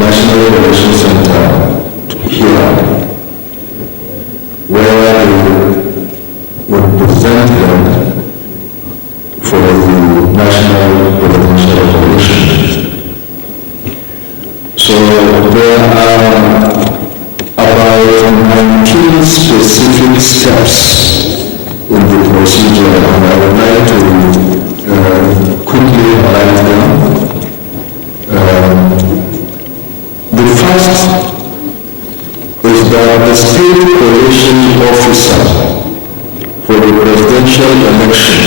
National Collation Center here, where they would present them for the National Presidential Collation. So there are about 19 specific steps in the procedure, and I would like to quickly highlight them. The first is that the state collation officer for the presidential election,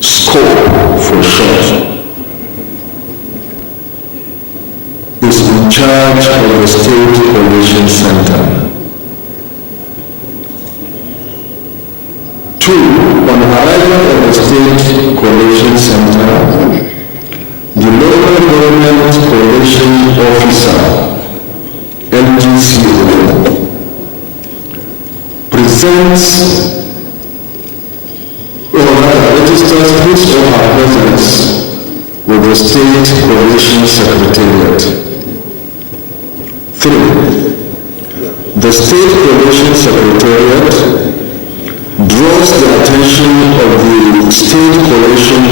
SCORE for short, is in charge of the State Collation Center. 2. On arrival at the State Collation Center, the local government collation officer, LGCO, presents or registers his or her presence with the State Collation Secretariat. 3. The State Collation Secretariat draws the attention of the State Collation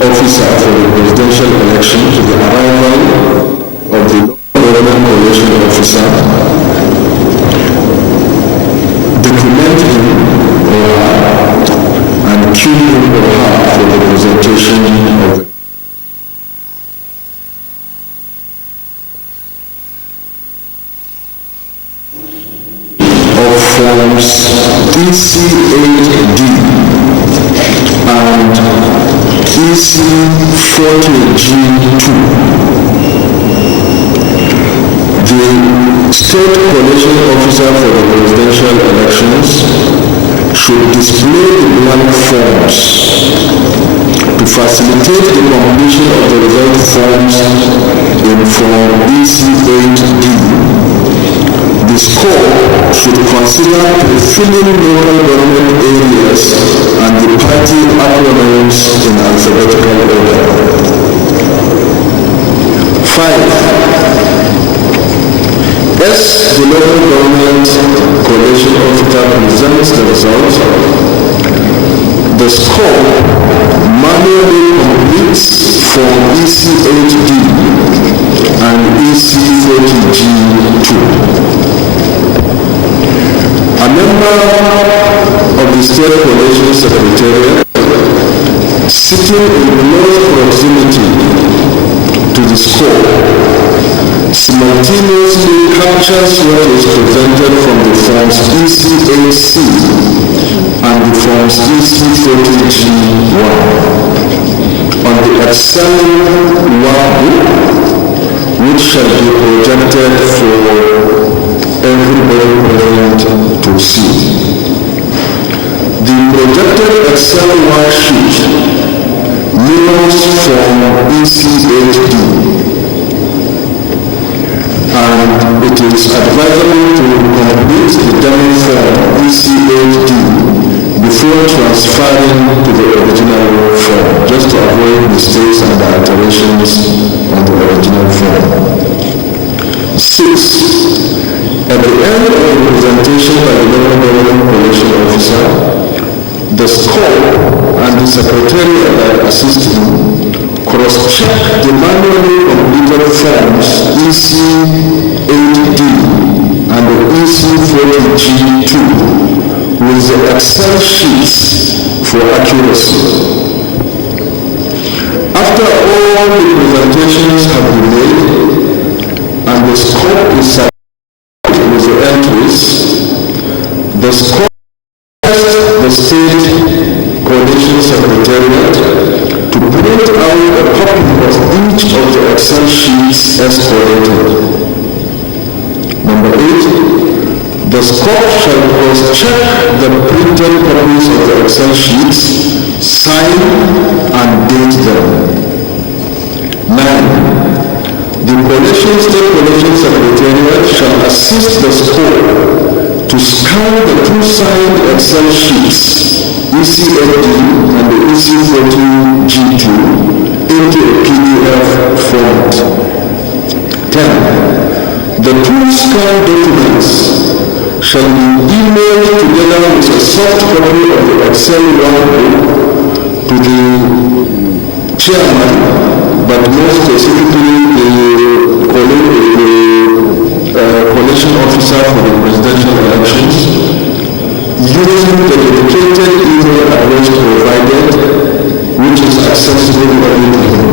Officer for the presidential election to the arrival of the local government collation officer, document him or her, and cue him or her for the presentation of the forms EC8D and EC40G2. The State Collation Officer for the presidential elections should display the blank forms to facilitate the completion of the result forms in form EC8D. The SCORE should consider fulfilling local government areas and the party acronyms in alphabetical order. 5. As the local government collation officer presents the result, the SCORE manually completes Form EC8D and EC40G2. A member of the State Collation Secretariat, sitting in close proximity to the SCORE, simultaneously captures what is presented from the forms EC8C and the forms EC40G1 on the Excel workbook, which shall be projected for everybody present to see. The projected Excel worksheet mirrors from EC8D, and it is advisable to complete the demo form EC8D before transferring to the original form, just to avoid mistakes and alterations on the original form. 6. At the end of the presentation by the local government collation officer, the SCORE and the secretariat that assist him cross-check the manually completed forms EC8D and the EC40G2 with the Excel sheets for accuracy. After all the presentations have been made and the SCORE is with the entries, the SCORE asks the State Collation Secretariat to print out a copy of each of the Excel sheets as collated. Number 8, the SCORE shall cross-check the printed copies of the Excel sheets, sign and date them. 9. The State Collation Secretariat shall assist the SCORE to scan the two signed Excel sheets, EC8D and the EC40G2, into a PDF government. 10. The two scanned documents shall be emailed together with a soft copy of the Excel workbook to the chairman, but more specifically the collation officer for the presidential elections, using the dedicated email address provided, which is accessible only to him.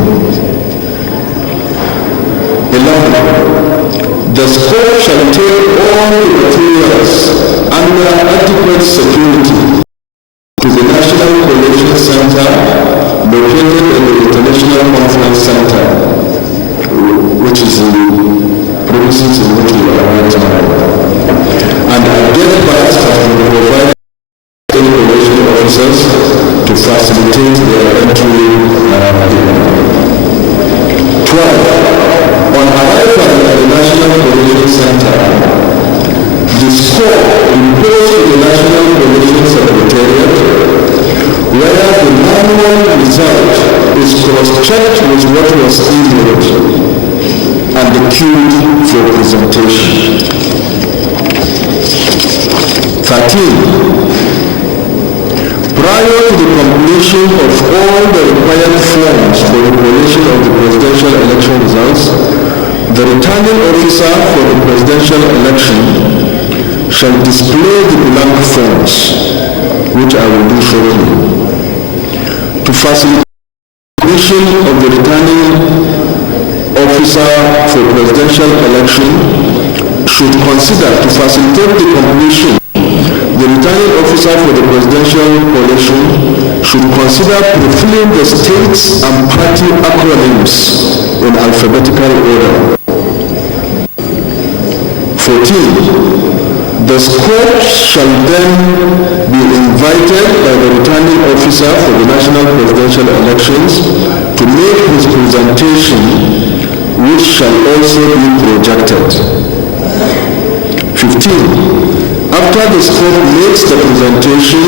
11. The scope shall take all the materials under adequate security to the National Collation Center located in the International Conference Center, which is the premises in which we are right now. And a gate pass has been provided to collation officers to facilitate their entry here. 12. On arrival at the National Collation Center, the score imposed to the National Collation Secretariat, where the manual result is cross-checked with what was emailed and queued for presentation. 13. Prior to the completion of all the required forms for the collation of the presidential election results, the returning officer for the presidential election shall display the blank forms, which I will do shortly. To facilitate the completion of the returning officer for presidential election should consider to facilitate the completion. The returning officer for the presidential collation should consider fulfilling the states and party acronyms in alphabetical order. 14. The scope shall then be invited by the returning officer for the national presidential elections to make his presentation, which shall also be projected. 15. After the scope makes the presentation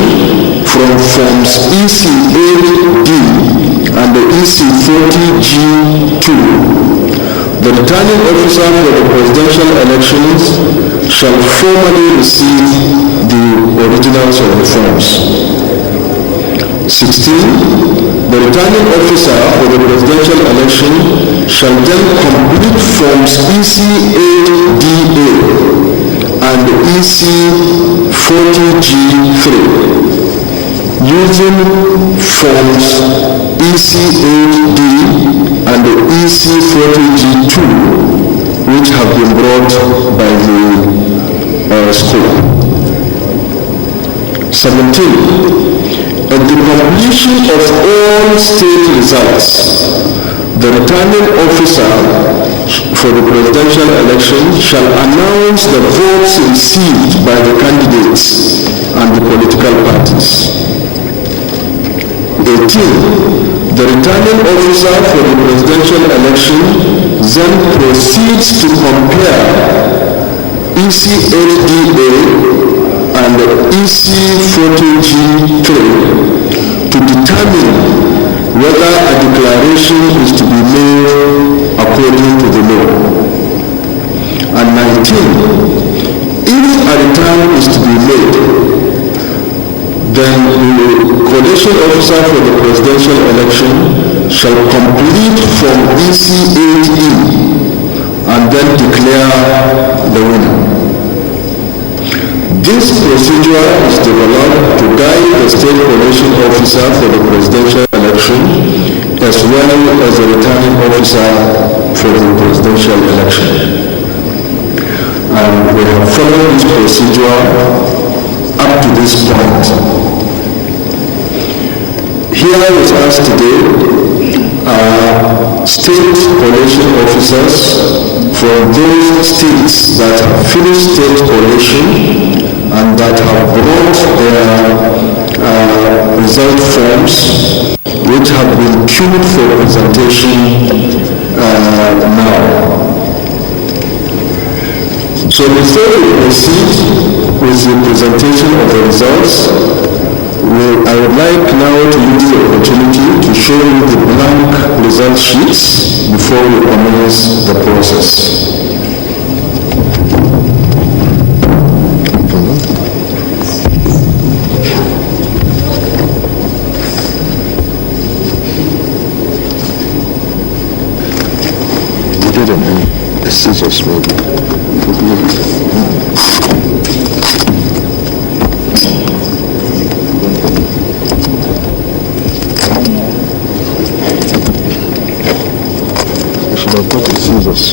from forms EC8D and the EC40G2, the returning officer for the presidential elections shall formally receive the originals of the forms. 16. The returning officer for the presidential election shall then complete forms EC8DA and EC40G3 using forms EC8D and EC40G2, which have been brought by the school. 17. At the completion of all state results, the returning officer for the presidential election shall announce the votes received by the candidates and the political parties. 18. The returning officer for the presidential election then proceeds to compare EC8DA and EC40G3 to determine whether a declaration is to be made according to the law. And 19. If a return is to be made, then the collation officer for the presidential election shall complete from EC8E and then declare the winner. This procedure is developed to guide the state collation officer for the presidential election as well as the returning officer for the presidential election. And we have followed this procedure up to this point. Here with us today are state collation officers from those states that have finished state collation and that have brought their result forms, which have been queued for presentation now. So before we proceed with the presentation of the results, we I would like now to use the opportunity to show you the blank result sheets before we commence the process. You didn't, the scissors maybe. I've got the scissors.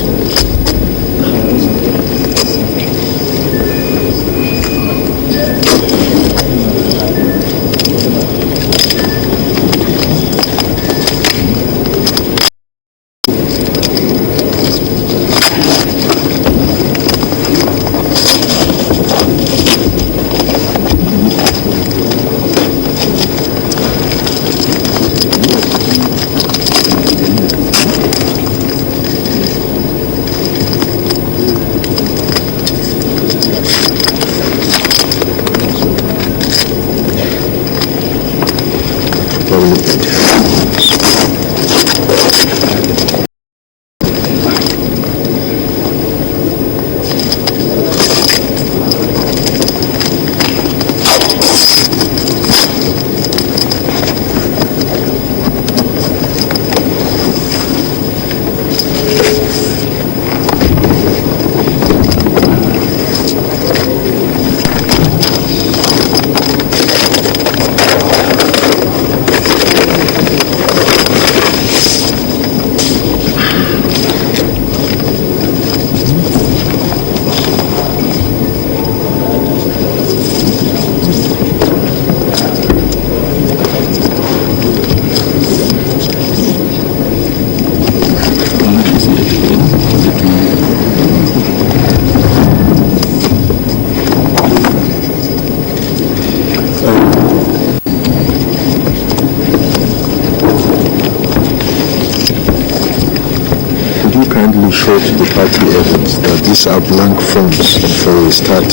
Kindly show to the party agents that these are blank forms before we start.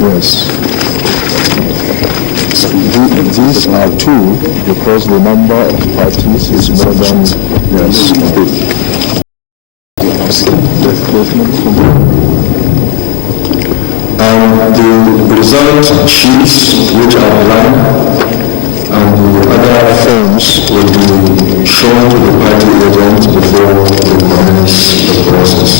Yes. So these are two because the number of parties is more than, yes. The result sheets, which are blank, and the other forms will be shown to the party agents before we commence the process.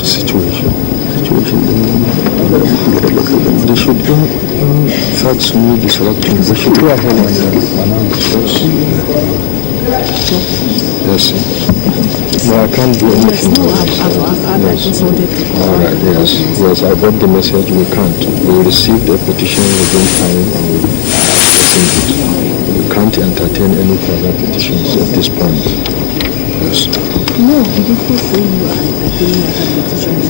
Which situation? They should, in fact, need the selection. They should go ahead and announce. Yes. No, I can't do anything. Yes. All right, yes, I got the message. We can't. We received a petition within time and we listened it. We can't entertain any further petitions at this point. Yes. No, he didn't say you are entertaining other petitions.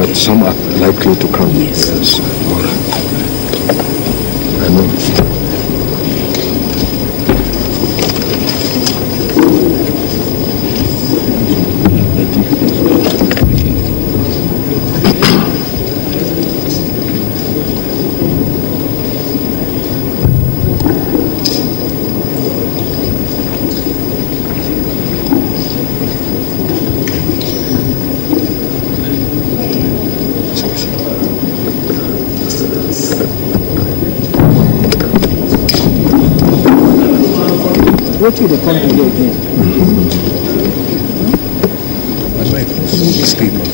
That some are likely to come. Yes. All right. I know. What will they come to do again? I'd like to see these people.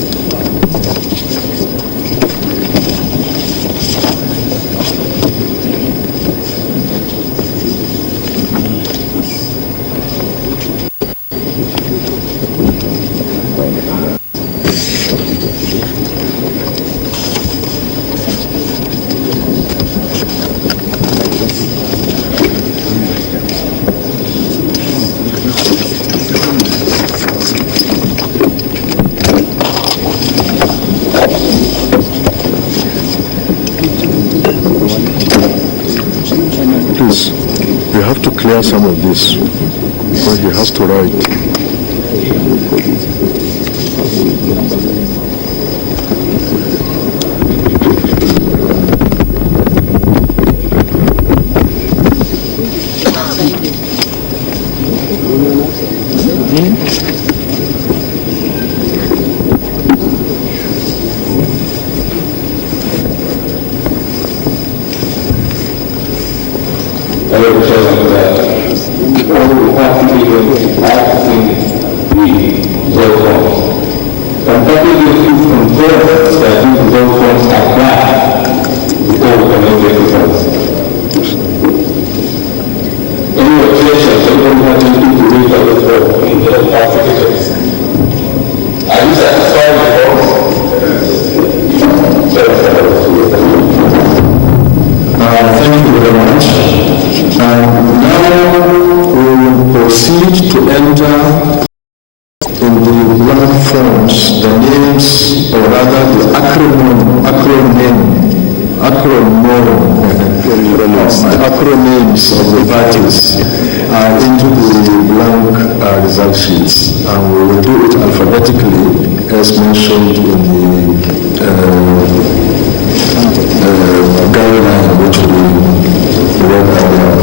Please, we have to clear some of this because he has to write. Acronyms of the parties into the blank result sheets, and we will do it alphabetically as mentioned in the guideline which we read earlier.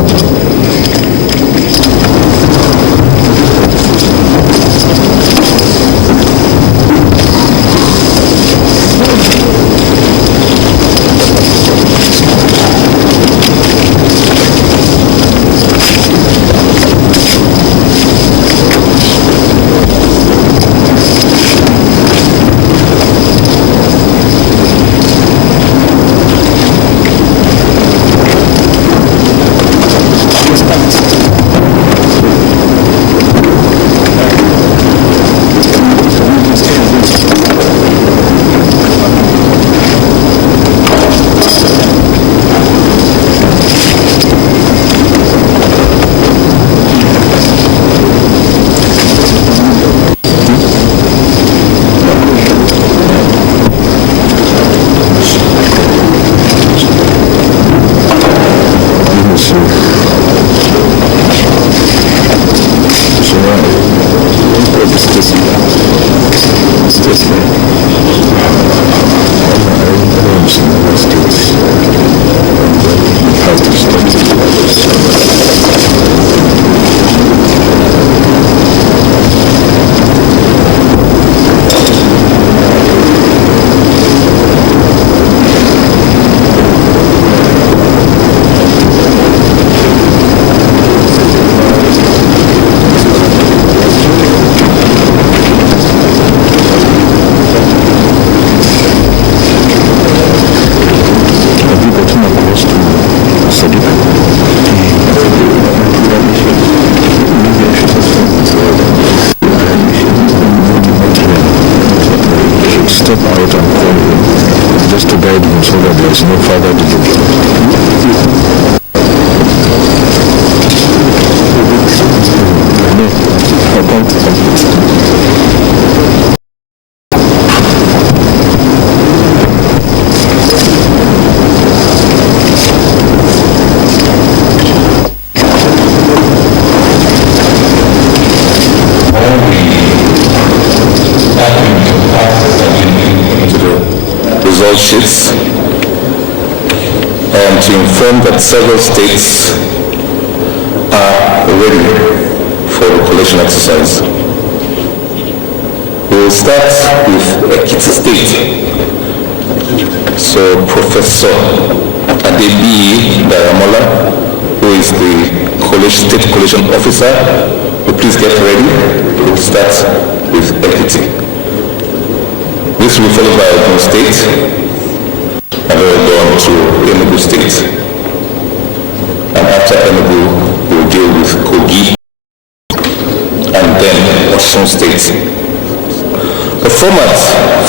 step out and call him, just to guide him so that there is no further delay. I'll come to complete. Result sheets and to inform that several states are ready for the collation exercise. We will start with Ekiti State. So Professor Adebi Daramola, who is the State Collation Officer, will please get ready. We will start with Ekiti. This will be followed by Ogun State, and then we'll go on to Enugu State. And after Enugu, we'll deal with Kogi, and then Osun State. The format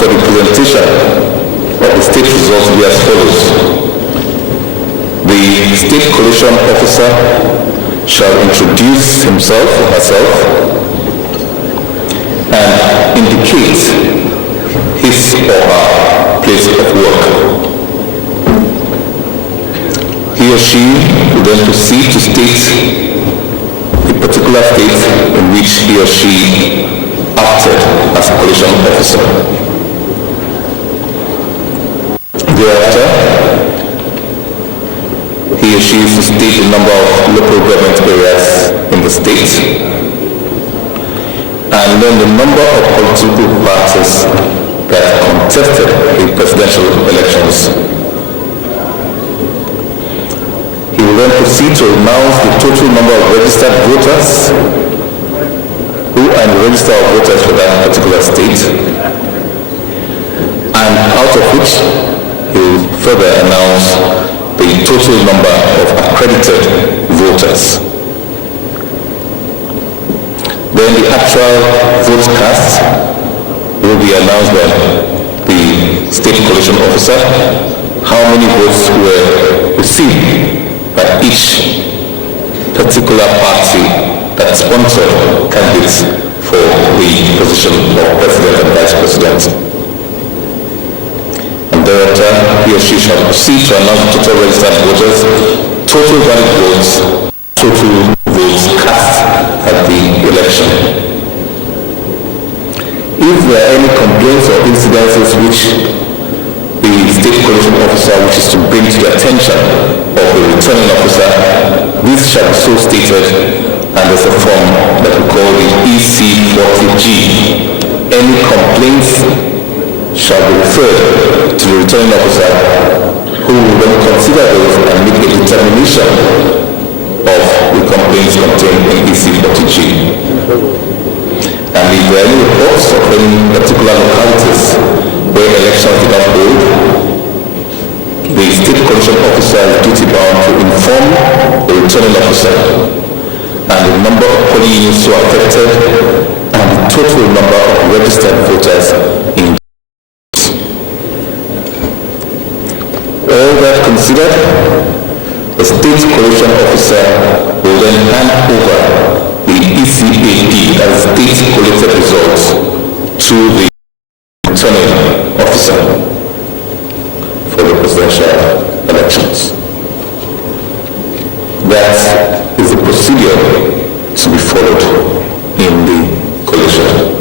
for the presentation of the state results will be as follows. The State Collation Officer shall introduce himself or herself and indicate his or her place of work. He or she will then proceed to state the particular state in which he or she acted as a collation officer. Thereafter, he or she is to state the number of local government areas in the state, and then the number of political parties that contested the presidential elections. He will then proceed to announce the total number of registered voters who are in the register of voters for that particular state, and out of which he will further announce the total number of accredited voters. Then the actual vote cast will be announced by the State Collation Officer, how many votes were received by each particular party that sponsored candidates for the position of President and Vice President. And thereafter, he or she shall proceed to announce total registered voters, total valid votes, total votes cast at the election. If there are any complaints or incidences which the State Collation Officer wishes to bring to the attention of the returning officer, this shall be so stated, and there's a form that we call the EC40G. Any complaints shall be referred to the returning officer, who will then consider those and make a determination of the complaints contained in EC40G. And if there are any reports of any particular localities where elections did not hold, the State Collation Officer is duty bound to inform the returning officer and the number of polling units who are affected and the total number of registered voters in. All that considered, the State Collation Officer will then hand over the ECAD as state collected results to the returning officer for the presidential elections. That is the procedure to be followed in the collation.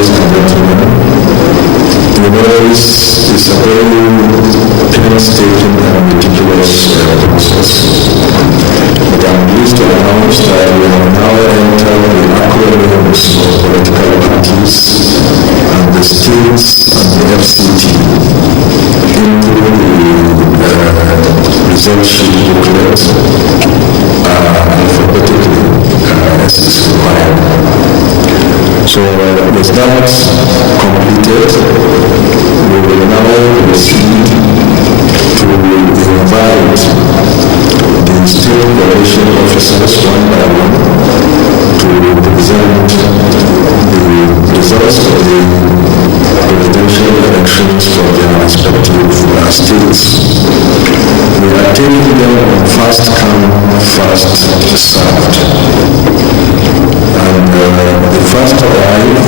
ladies and gentlemen, this is a very painstaking and meticulous process. But I'm pleased to announce that we have now entered the acronyms of political parties and the states and the FCT into the result sheet booklet alphabetically as is required. So with that completed, we will now proceed to invite the state collation officers one by one to present the results of the presidential elections from their respective states. We are taking them on first come, first served. And the first arrive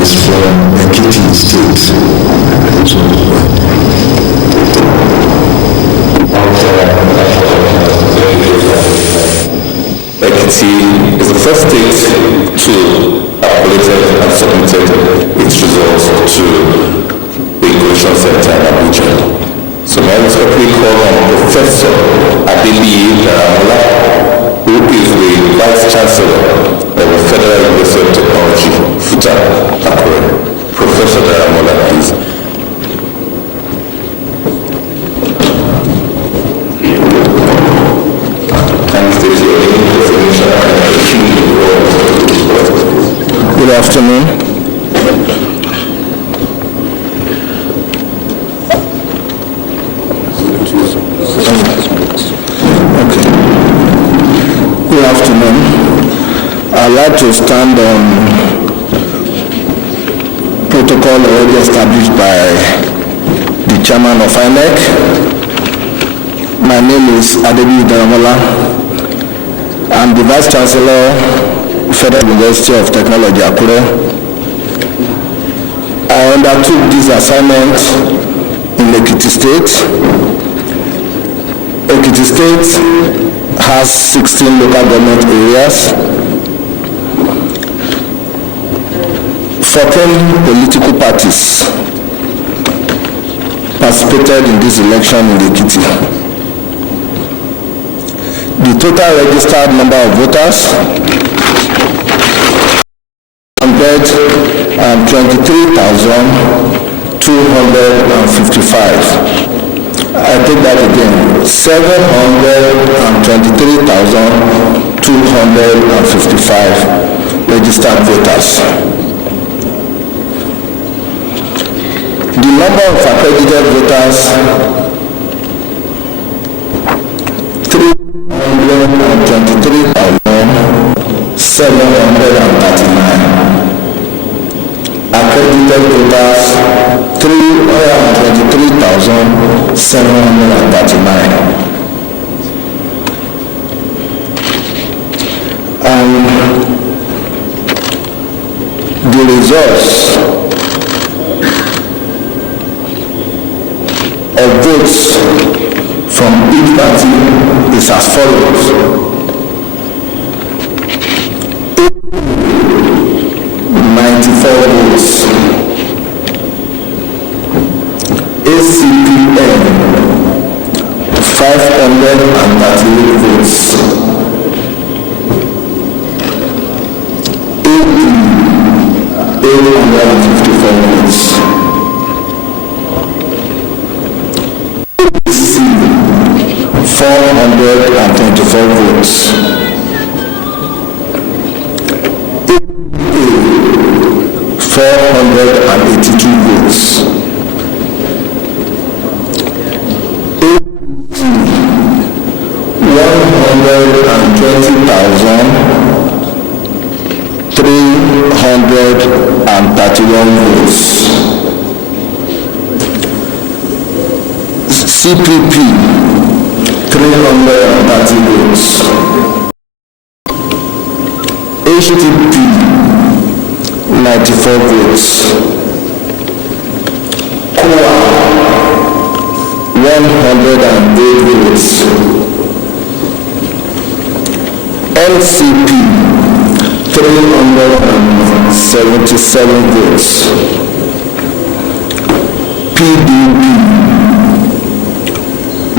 is from Ekiti State. So, Ekiti is the first state to have collated and submitted its results to the Collation Center in Abuja. So now let's quickly call on Professor Adeliyi Daramola, who is the Vice Chancellor of the Federal University of Technology, FUTA, Akure. Professor Daramola, please. Good afternoon. Okay. Good afternoon. I'd like to stand on protocol already established by the chairman of INEC. My name is Adeliyi Daramola. I'm the Vice Chancellor, Federal University of Technology, Akure. I undertook this assignment in Ekiti State. Ekiti State has 16 local government areas, 14 political parties participated in this election in Ekiti. The total registered number of voters 23,255. I take that again. 723,255 registered voters. The number of accredited voters 323,739. Accredited voters 323,739. And the results of votes from each party is as follows. 94 votes. ACPN 538 votes. AP 854 votes. AC 424 votes. 482 votes. 120,331 votes. CPP 330 votes. HTP 94 votes. COA 108 votes. NCP 306 27 votes. PDP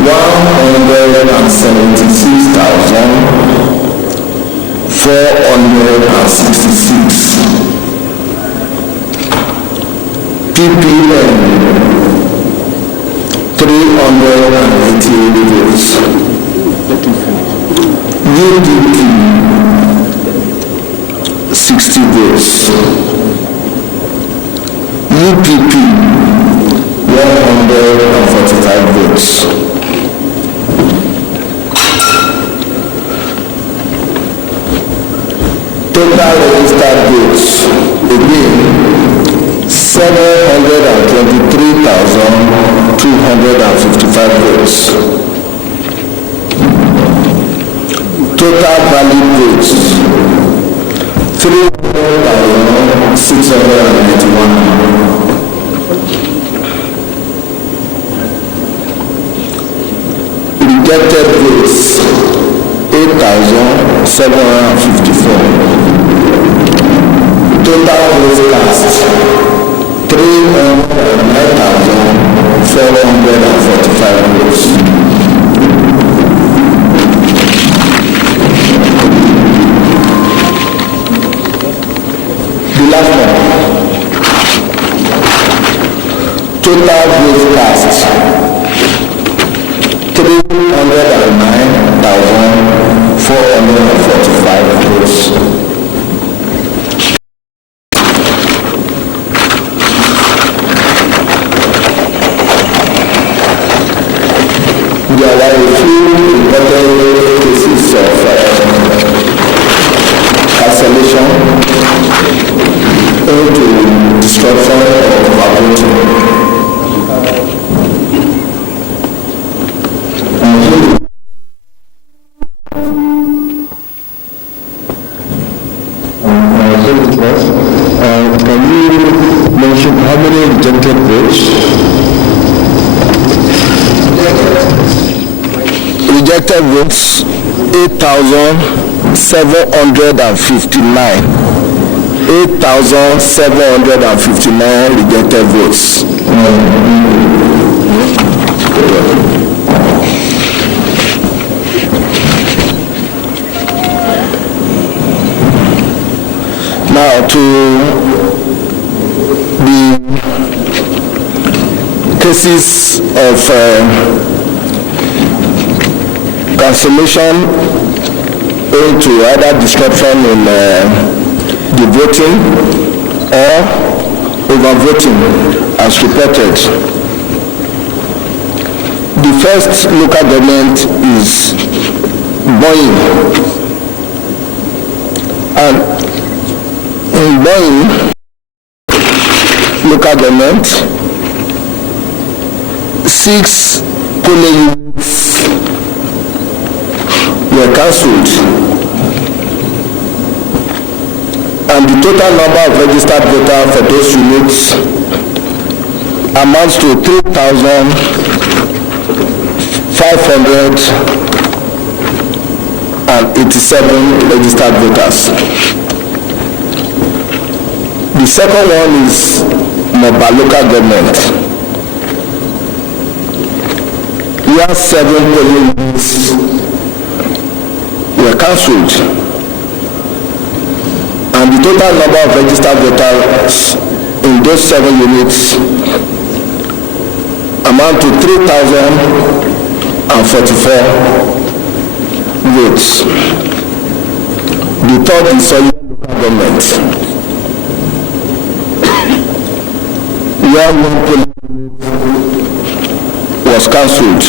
176,466. PPM 388 votes. UDP 60 votes. UPP 145 votes. Total registered votes again 723,255 votes. Total valid votes 3,681. Rejected votes 8,754. Total votes cast 309,445 votes. The last one. Total votes cast 309,445 votes. There are a few important cases of cancellation into destruction of voting. Can you mention how many rejected votes? Rejected votes 8,759. 8,759 rejected votes. Now to the cases of cancellation into either disruption in the voting or overvoting as reported. The first local government is Boeing, and in Boeing local government 6 polling units were cancelled, and the total number of registered voters for those units amounts to 3,587 registered voters. The second one is Moba local government. We have 7 polling units were cancelled, and the total number of registered voters in those 7 units amount to 3,044 votes. The third is Soya local government. Where 1 polling unit was cancelled,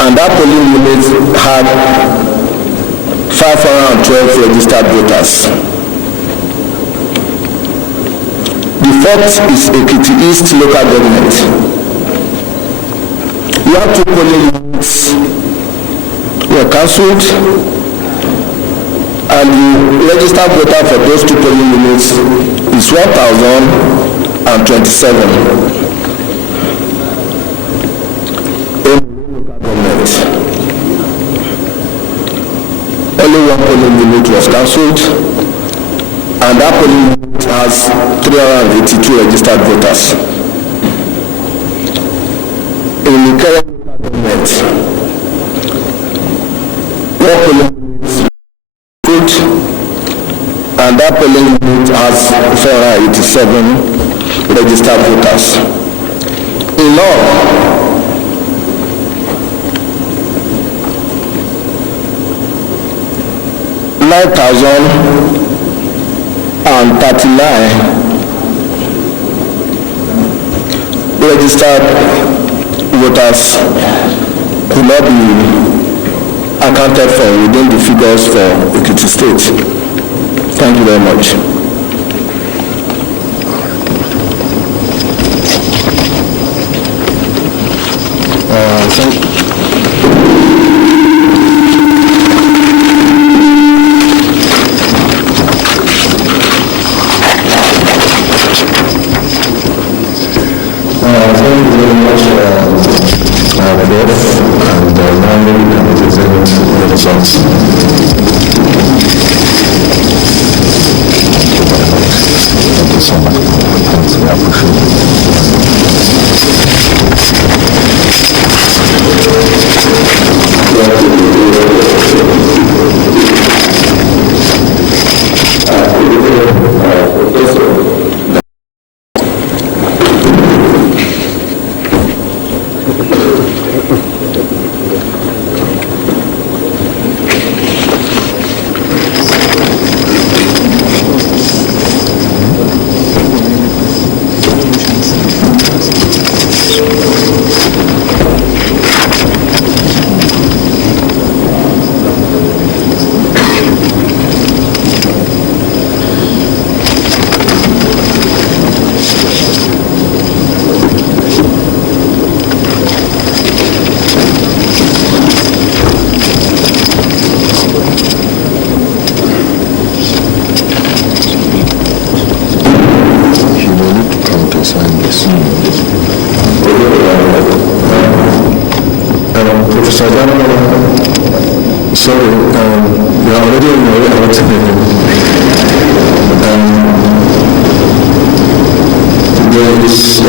and that polling unit had 512 registered voters. The fourth is Ekiti East local government. We have 2 polling units were cancelled, and the registered voter for those 2 polling units is 1,027. Only 1 polling unit was cancelled, and that polling unit has 382 registered voters. In the current government, one polling unit good, and that polling unit has 487 registered voters. In all, and 39 registered voters could not be accounted for within the figures for Ekiti State. Thank you very much. There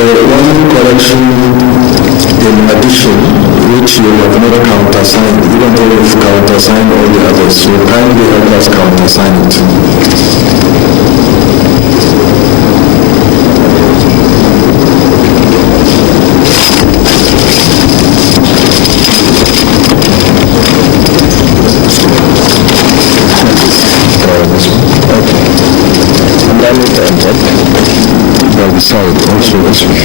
is one correction in addition, which you have not countersigned, even though you've countersigned all the others. So kindly help us countersign it. Side also this way.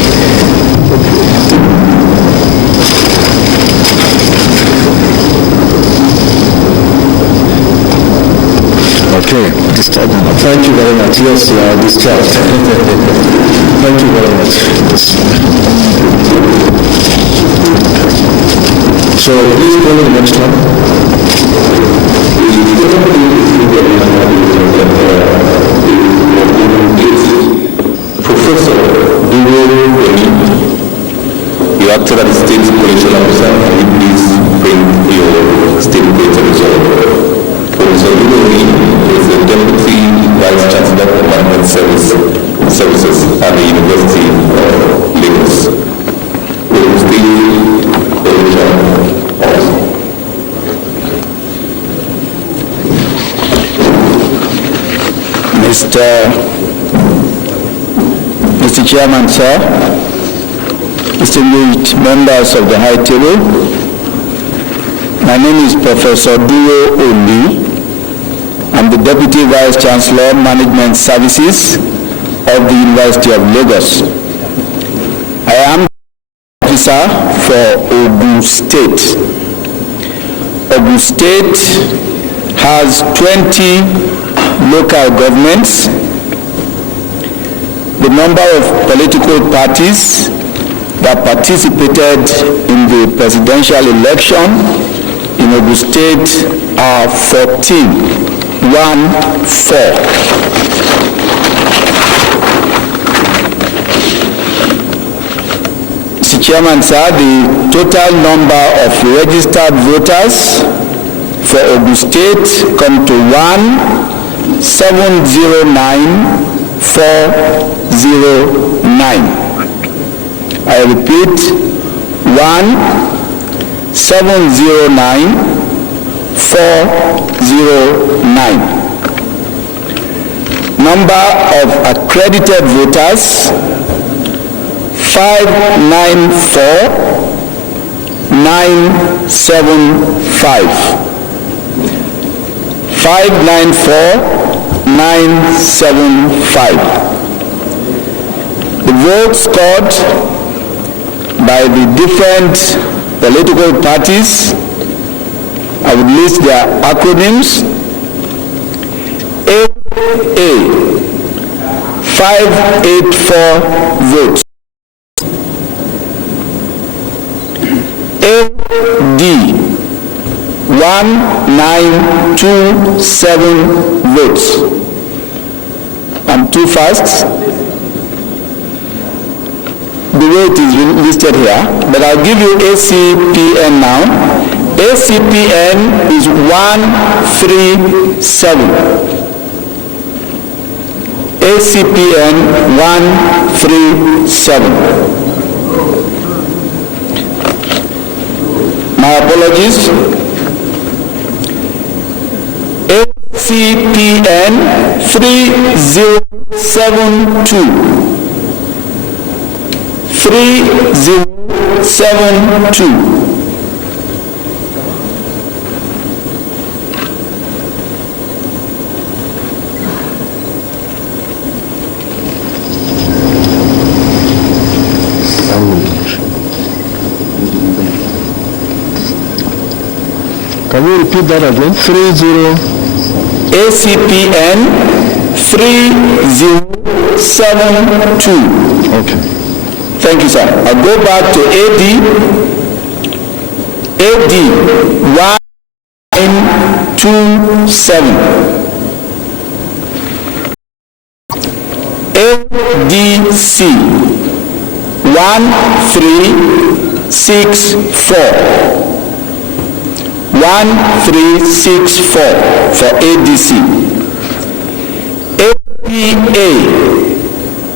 Okay, discharge. Thank you very much. Yes, you are discharged. Thank you very much. So please go to the next one. Professor you acted as the state collation officer. Can you please bring your state collation result? Professor Dugoni is the Deputy Vice Chancellor for Management Services at the University of Lagos. State collation officer. Mr. Chairman, sir, distinguished members of the High Table, my name is Professor Duro Oli. I'm the Deputy Vice Chancellor, Management Services of the University of Lagos. I am the officer for Ogun State. Ogun State has 20 local governments. The number of political parties that participated in the presidential election in Ogun State are 14. Mr. Chairman, sir, the total number of registered voters for Ogun State come to 1709-409. I repeat, 1709-409. Number of accredited voters, 594,975. 594,975. The votes scored by the different political parties, I would list their acronyms. AA, 584 votes. AD, 1927 votes. I'm too fast. The way it is listed here, but I'll give you ACPN now. ACPN is 137. ACPN 137. My apologies. ACPN 3072. 3072. Can you repeat that again? 30. ACPN 3072. Okay. Thank you, sir. I'll go back to AD. AD 1927. ADC 1364. 1364 for ADC. APA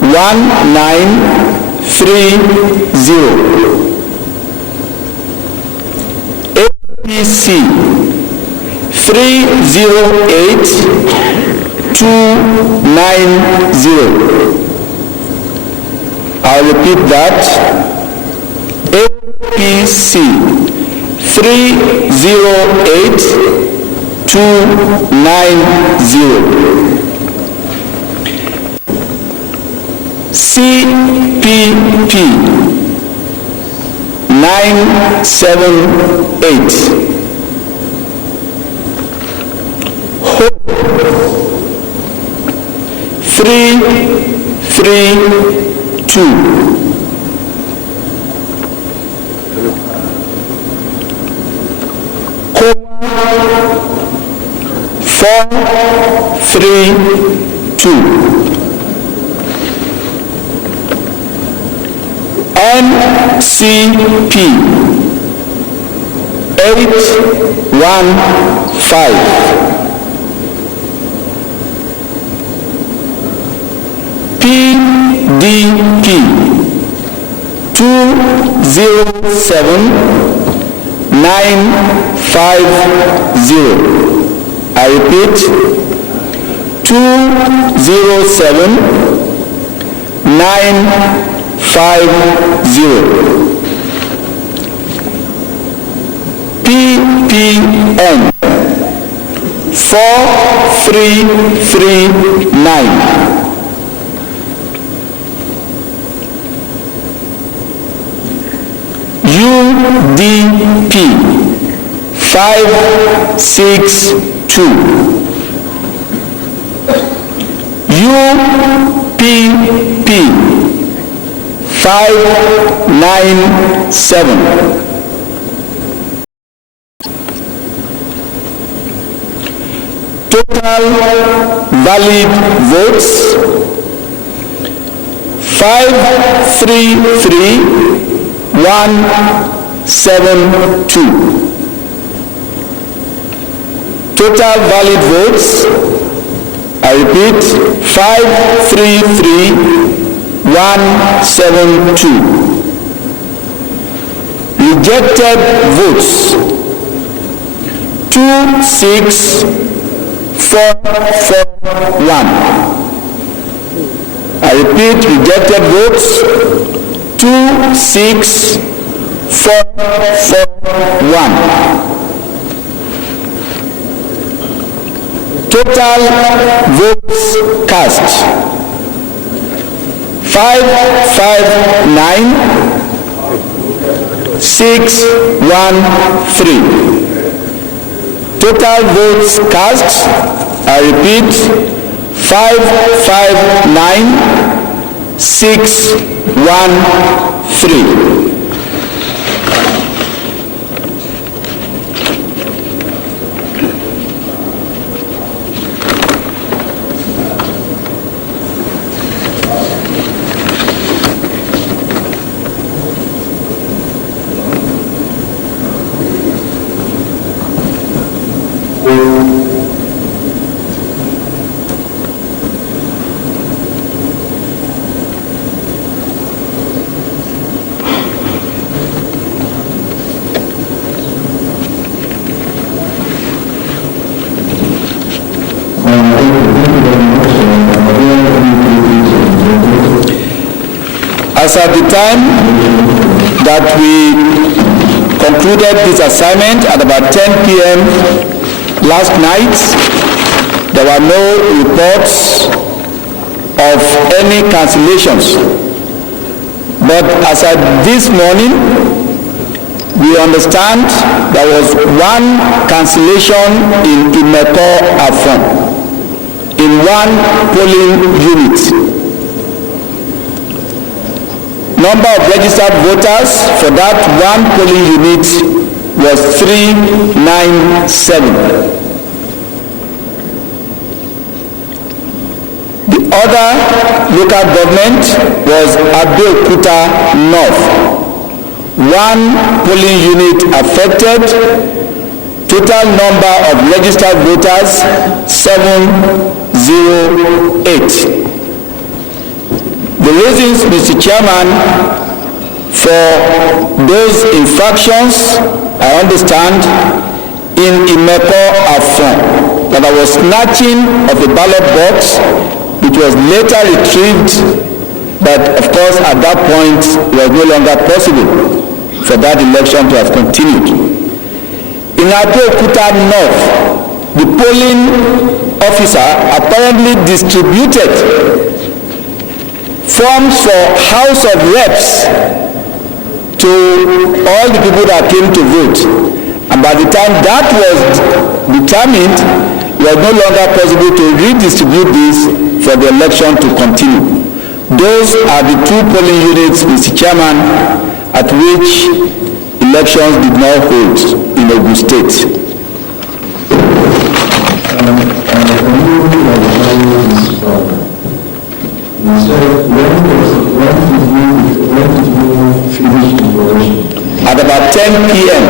1930. APC 308290. I'll repeat that. APC 308290. CPP 978. Hope 332. Hope 432. NCP 815. PDP 207950. I repeat, 207950. PPN 4339. UDP 562. UPP 597. Total valid votes 533,172. Total valid votes I repeat, 533172. Rejected votes 26441. I repeat, rejected votes 26441. Total votes cast 559,613. Total votes cast, I repeat, 559,613. As at the time that we concluded this assignment at about 10 p.m. last night, there were no reports of any cancellations. But as at this morning, we understand there was one cancellation in INEC Afon in one polling unit. Number of registered voters for that one polling unit was 397. The other local government was Abeokuta North. One polling unit affected. Total number of registered voters 708. The reasons, Mr. Chairman, for those infractions, I understand, in INEC Afon, that there was snatching of a ballot box, which was later retrieved, but of course at that point it was no longer possible for that election to have continued. In Abeokuta North, the polling officer apparently distributed forms for House of Reps to all the people that came to vote. And by the time that was determined, it was no longer possible to redistribute this for the election to continue. Those are the two polling units, Mr. Chairman, at which elections did not hold in Ogun State. At about 10 p.m.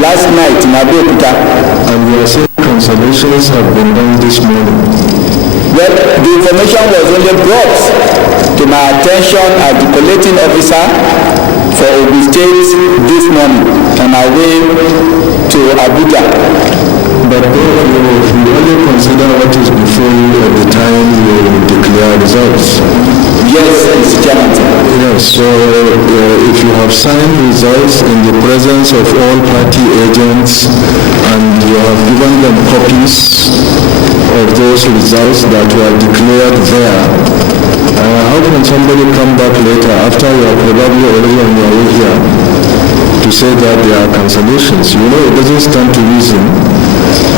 last night in Abeokuta. And we are saying cancellations have been done this morning. Well, the information was only brought to my attention as the collating officer for Ogun State this morning on our way to Abuja. But we only consider what is before you at the time you declare results. Yes, Mr. Chairman. Yes, so if you have signed results in the presence of all party agents and you have given them copies of those results that were declared there, how can somebody come back later after you are probably already on your way here to say that there are cancellations? You know, it doesn't stand to reason,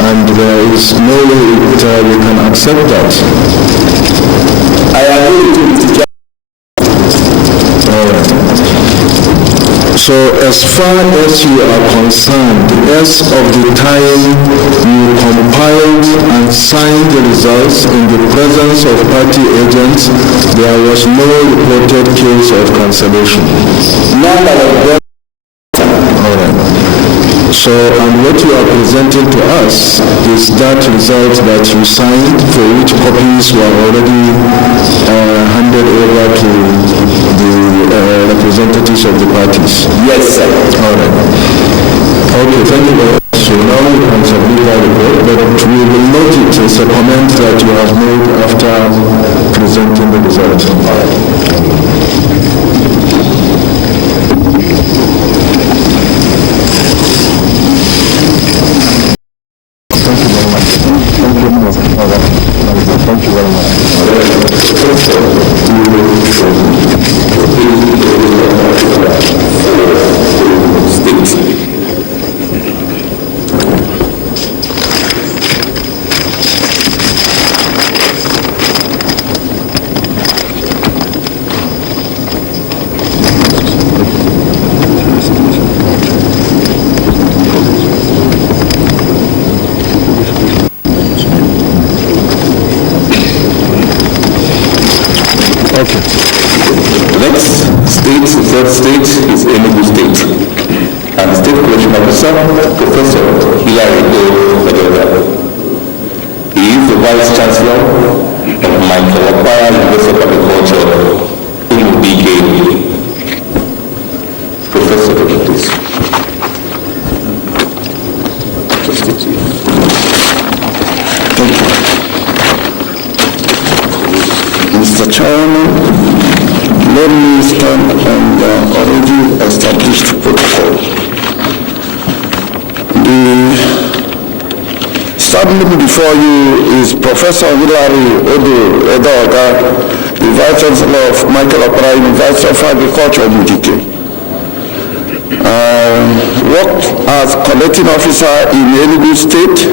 and there is no way we can accept that. I agree with you, Mr. Chairman. So as far as you are concerned, as of the time you compiled and signed the results in the presence of party agents, there was no reported case of cancellation. None that was brought. All right. So, and what you are presenting to us is that result that you signed, for which copies were already handed over to the representatives of the parties. Yes, sir. All right. Okay, thank you very much. So now you can submit that report, but we will note it as a comment that you have made after presenting the result. Thank you very much. Thank you very much. Okay. Next state, the third state, is Enugu State. And the State Collation Officer, Professor Hilary Ododa. He is the Vice Chancellor of Michael Aquara University of Agriculture, BK. Professor, please. Thank you. Mr. Chairman, let me stand on the already established protocol. The standing before you is Professor Hilary Odoga, the Vice Chancellor of Michael Aquara University of Agriculture, BK. Worked as collecting officer in Enugu State.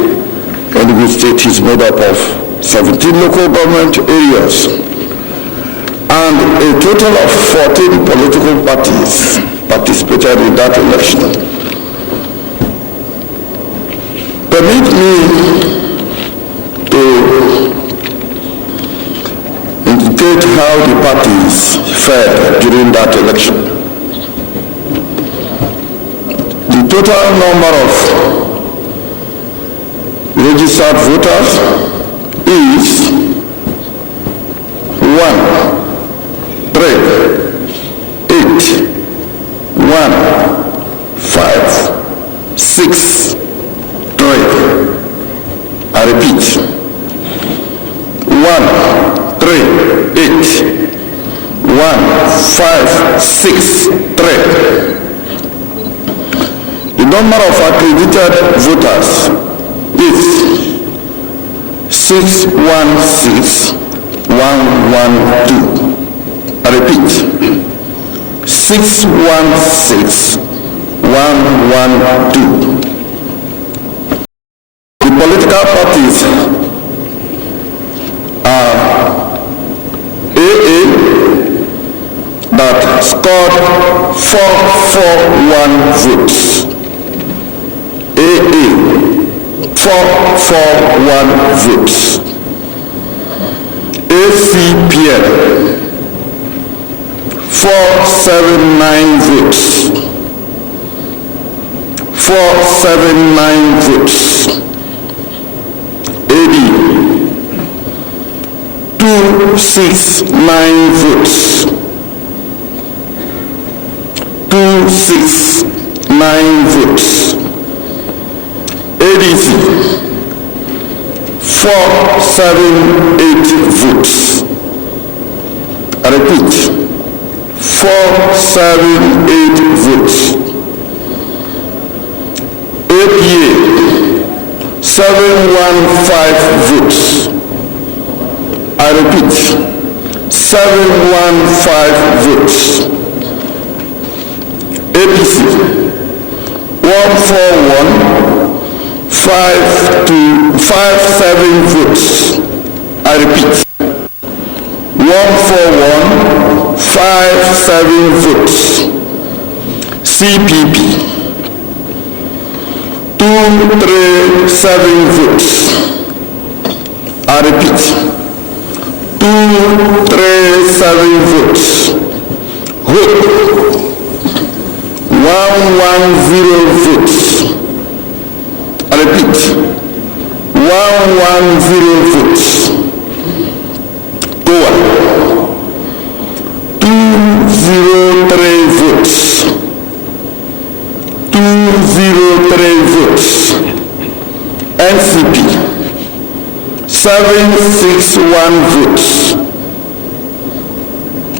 Enugu State is made up of 17 local government areas and a total of 14 political parties participated in that election. Permit me to indicate how the parties fared during that election. The total number of registered voters is 1381563. I repeat, 1381563. The number of accredited voters is 616112. I repeat, 616112. The political parties are AA that scored 441 votes. AA 441 votes. ACPL 479 votes. 479 votes. AD 269 votes. 269 votes. ADC 478 votes. I repeat, 478 votes. APA 715 votes. I repeat, 715 votes. APC 14157 votes. I repeat, 14157 votes. CPP 237 votes. I repeat, 237 votes. Hope 110 votes. votes. NCP 761 votes.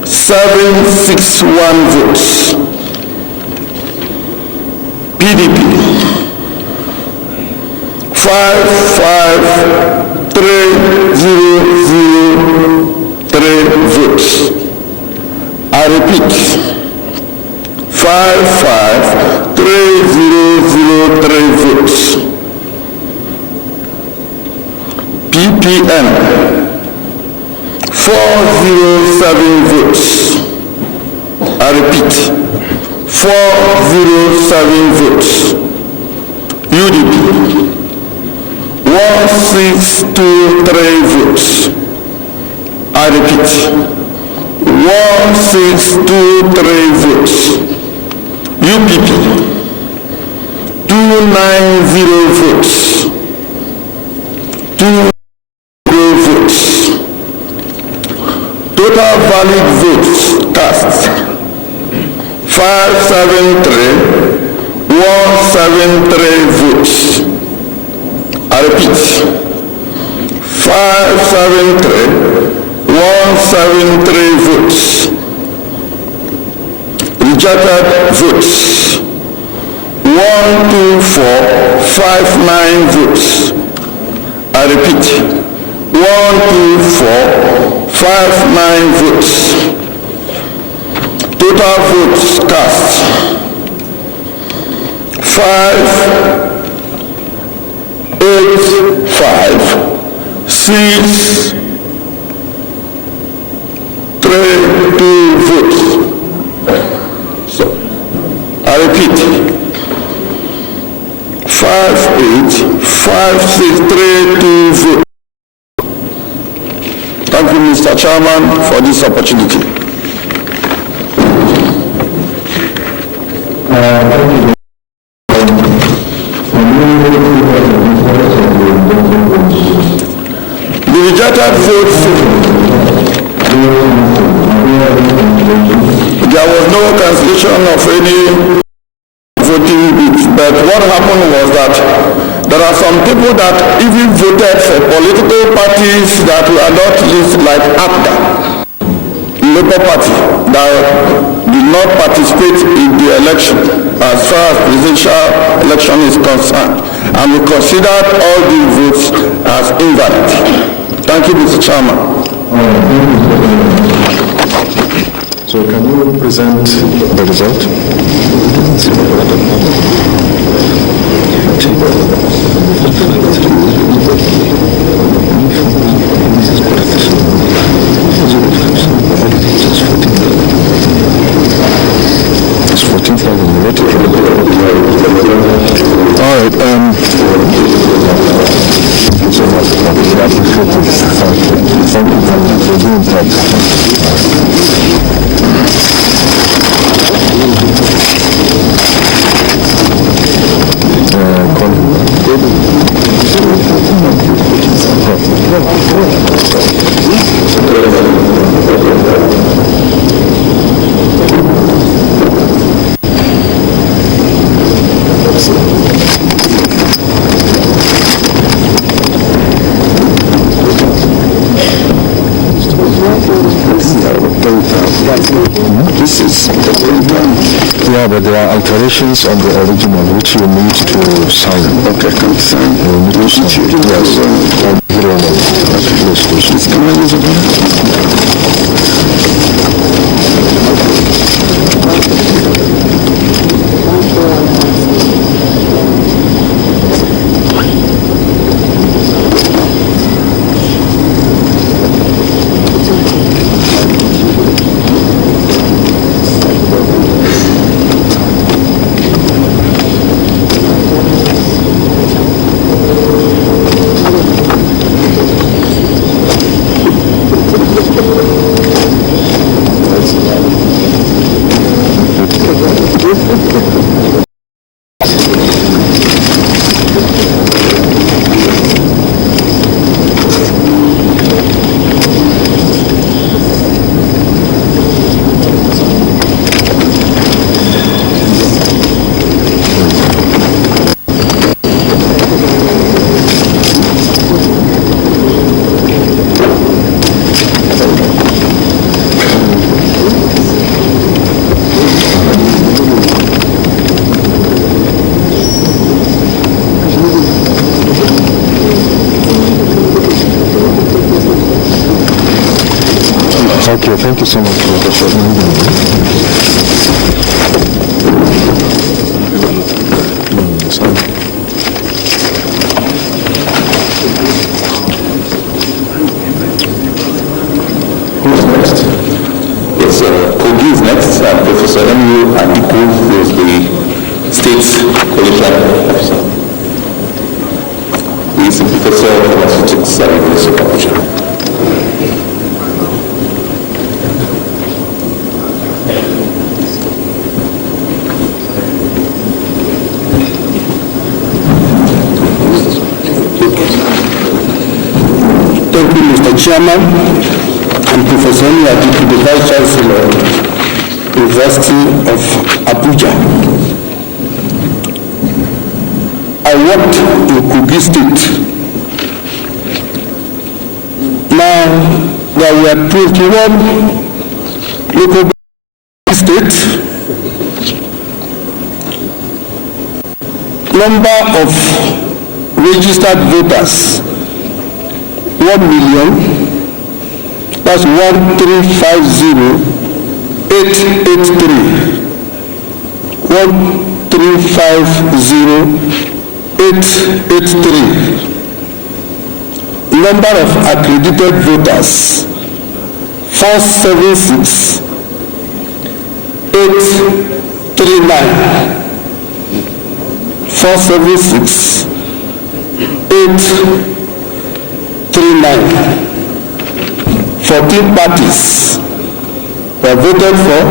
761 votes. PDP 553,003 votes. I repeat, 553,003 votes. PPM 407 votes. I repeat, 407 votes. UDP 1623 votes. I repeat, 1623 votes. UPP 290 votes. 2 votes. Total valid votes cast 573,173 votes. I repeat, 573,173 votes. Rejected votes 12459 votes. I repeat, 12459 votes. Total votes cast 585,632 votes. So, I repeat, 585,632 votes. Thank you, Mr. Chairman, for this opportunity. The rejected votes, there was no cancellation of any voting bits, but what happened was that there are some people that even voted for political parties that were not listed, like APGA, Labour Party, that did not participate in the election as far as presidential election is concerned, and we considered all the votes as invalid. Thank you, Mr. Chairman. So can you present the result? It's 14,000. All right. This is yeah, but there are alterations on the original which you need to sign. Okay, can sign. You need to sign. Yes. Please, can I use it? Thank you so much for the short Who's next? Yes, Kogi is next. Professor M.U. Adiku is the State Collation Officer. He is the Professor of Pharmaceutics at the University of Abuja. Thank you, Mr. Chairman, and Professor Adiku, the Vice Chancellor, University of Abuja. I worked in Kogi State. Now, there were 21 local states. Number of registered voters, 1 million. That's 1350883. 1350883. Number of accredited voters, 476839. 476839. 14 parties were voted for.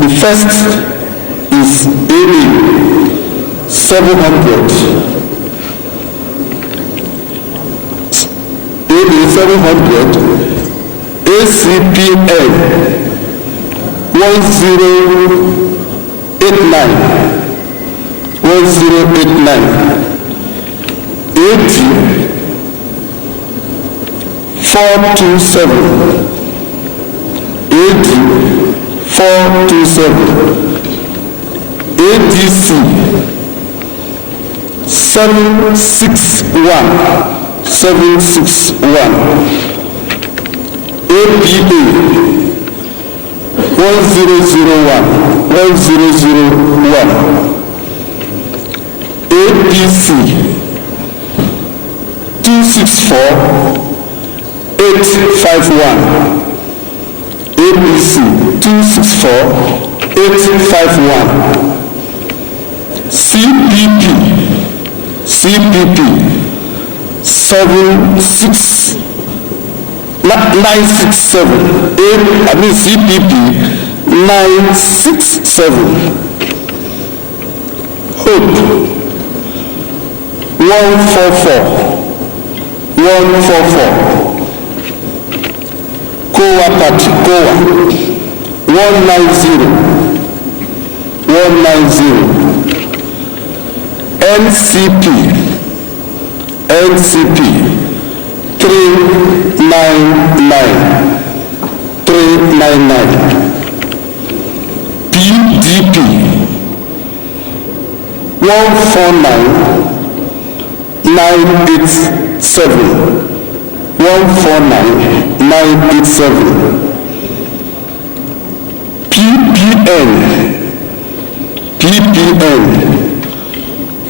The first is AB 700. AB 700, ACPN 1089. 1089. AD 427. AD 427. ADC 761. 761. APA 1001. 1001. APC 264 851. ABC 264 851. CPP 967. CPP 967. Hope 144. 144. Kowa Party, Kowa 190. 190. NCP 399. 399. PDP 149. 987. 149,987. PPN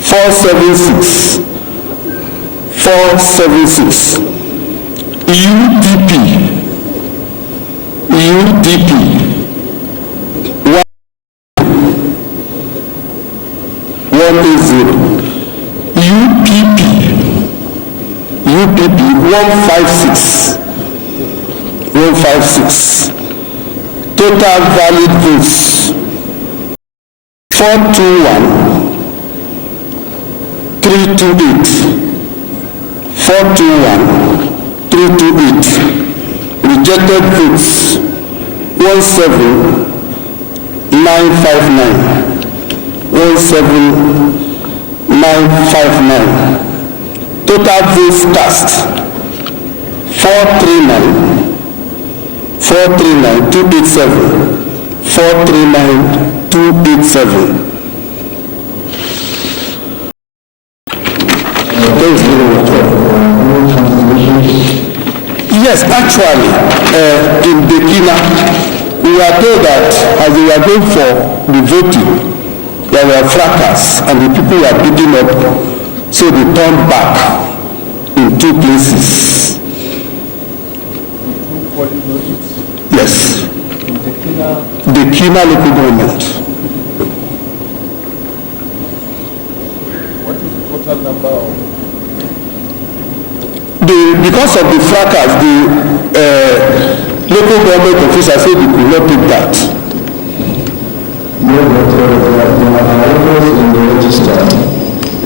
476. 476. UDP 180. UPP 156. 156. Total valid votes 421 328. 421 328. Rejected votes 17959. 17959. Total votes cast 439,287. 439,287. Yes, actually, in Bekina, we were told that as they were going for the voting, there were fracas and the people were beating up, so they turned back in 2 places. Yes. The Kina local government. What is the total number of? Because of the fracas, the local government officials said they could not take that. No, but there are errors in the register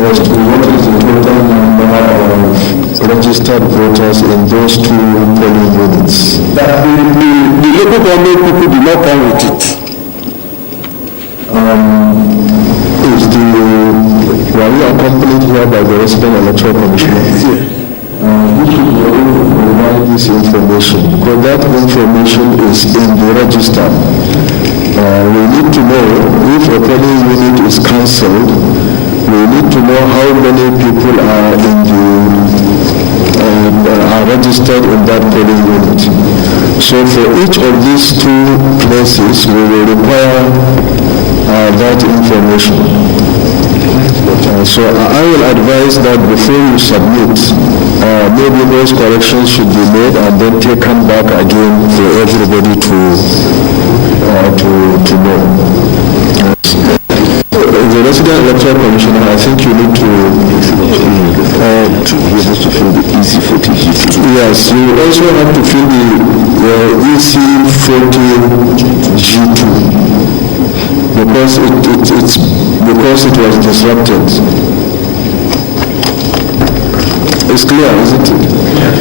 as to what is the total number of registered voters in those 2 polling units. That the local government people did not come with it. Were you accompanied here by the resident electoral commissioner? Who should be able to provide this information? Because that information is in the register. We need to know if a polling unit is cancelled. We need to know how many people are are registered in that polling unit. So for each of these 2 places, we will require that information. So I will advise that before you submit, maybe those corrections should be made and then taken back again for everybody to know. The resident electoral commissioner, I think you need to be able to fill the EC40 G2. Yes, you also have to fill the EC40 G2 because it was disrupted. It's clear, isn't it?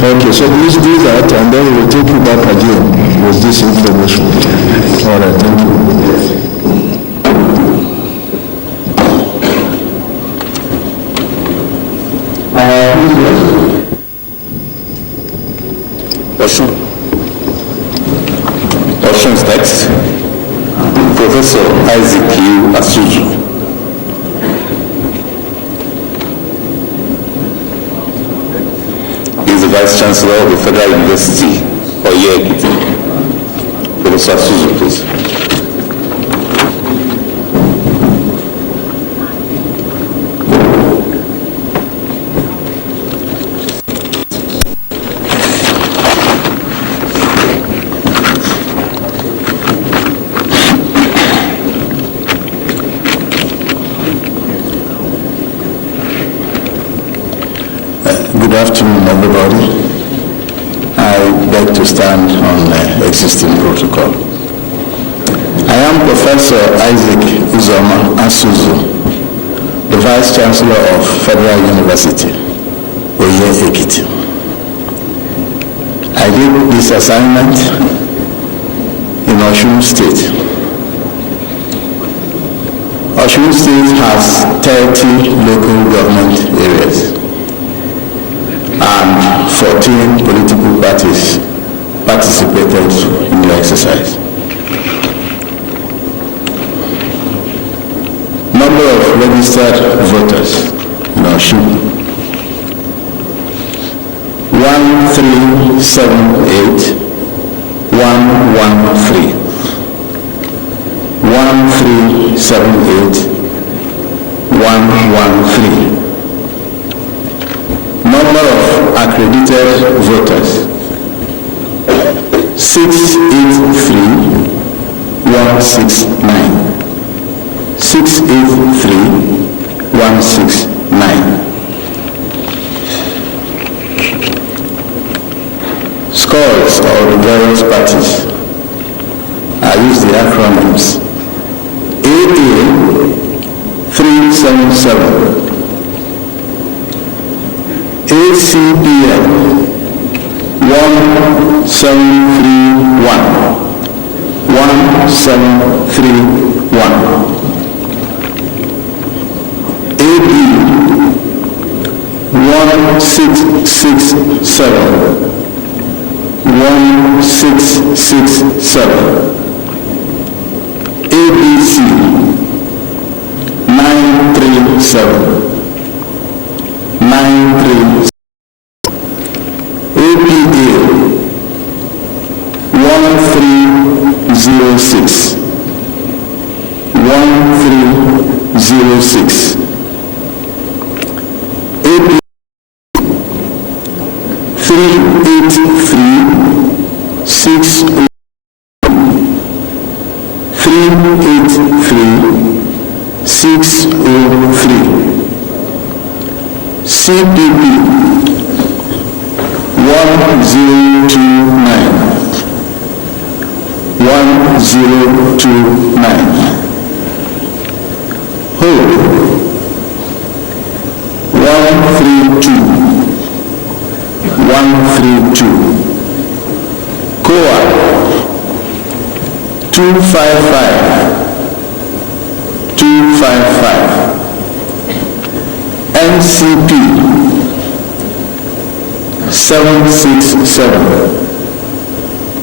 Okay, so please do that and then we will take you back again with this information. All right, thank you. Ocean is next. Professor Isaac U. Asuzu. He is the Vice Chancellor of the Federal University of INEC. Professor Asuzu, please. Good afternoon, everybody. I beg to stand on existing protocol. I am Professor Isaac Uzoma Asuzu, the Vice Chancellor of Federal University, Oye Ekiti. I did this assignment in Osun State. Osun State has 30 local government areas and 14 political parties participated in the exercise. Number of registered voters in Osun: 1378 113. 1378 113. Number of accredited voters: 683 169. 683 169. Scores of the various parties. I use the acronyms: AA 377, ACPL 1731, 1731, AB 1667, 1667, ABC 937, 937, APA 383-603. CPP 1029. 1029. Hold 132. 132. COA 255. 255. NCP 767.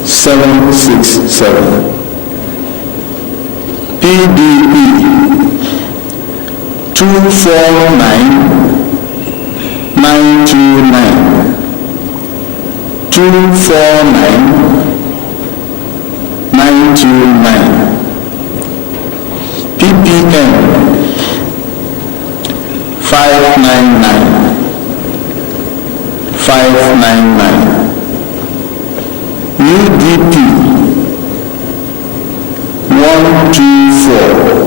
767. PDP 249. 929. 249. 929. PPM 599. 599. UDP 124.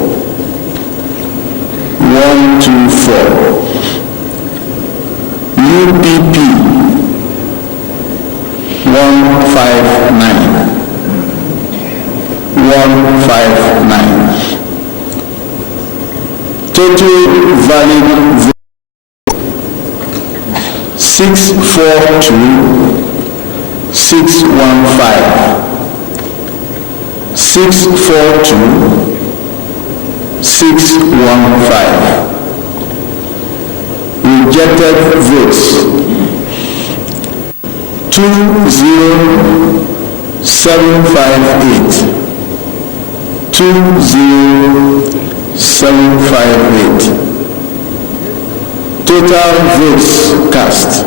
124. UPP 159. 159. Total valid vote 642 615. 642 615. Rejected votes 20758. 20758. Total votes cast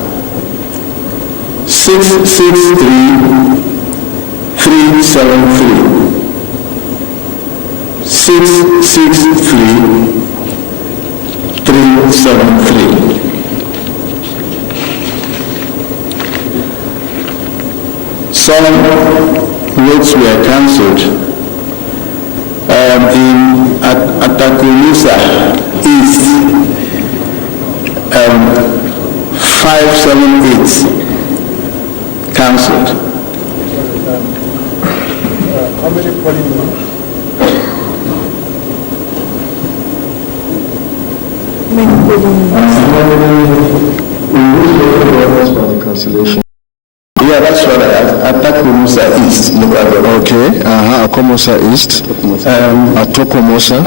663,373. 663,373. Some votes were cancelled. In Atakurusa East, 578 cancelled. How many polling units? For the cancellation. Yeah, that's what Atakurusa East. Okay, Akomosa East, Atokomosa.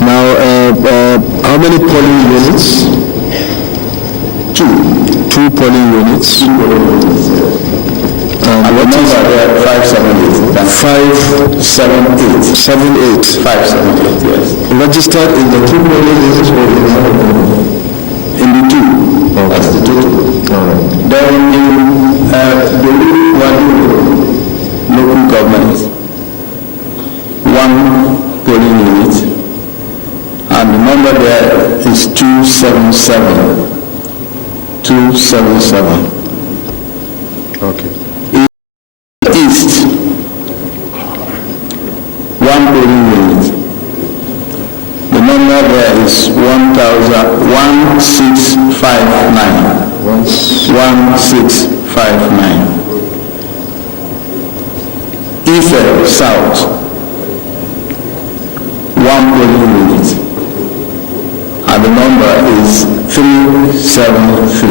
Now, how many polling units? Two polling units. And what is there? 578. 578. 578, yes. Registered in the two polling units or in the two? Okay. That's the total. All right. Then in the local government, one polling unit, and the number there is 277. 277. Okay. East, one polling unit. The number there is 1659. 1659. Ife South, one polling unit, and the number is 373.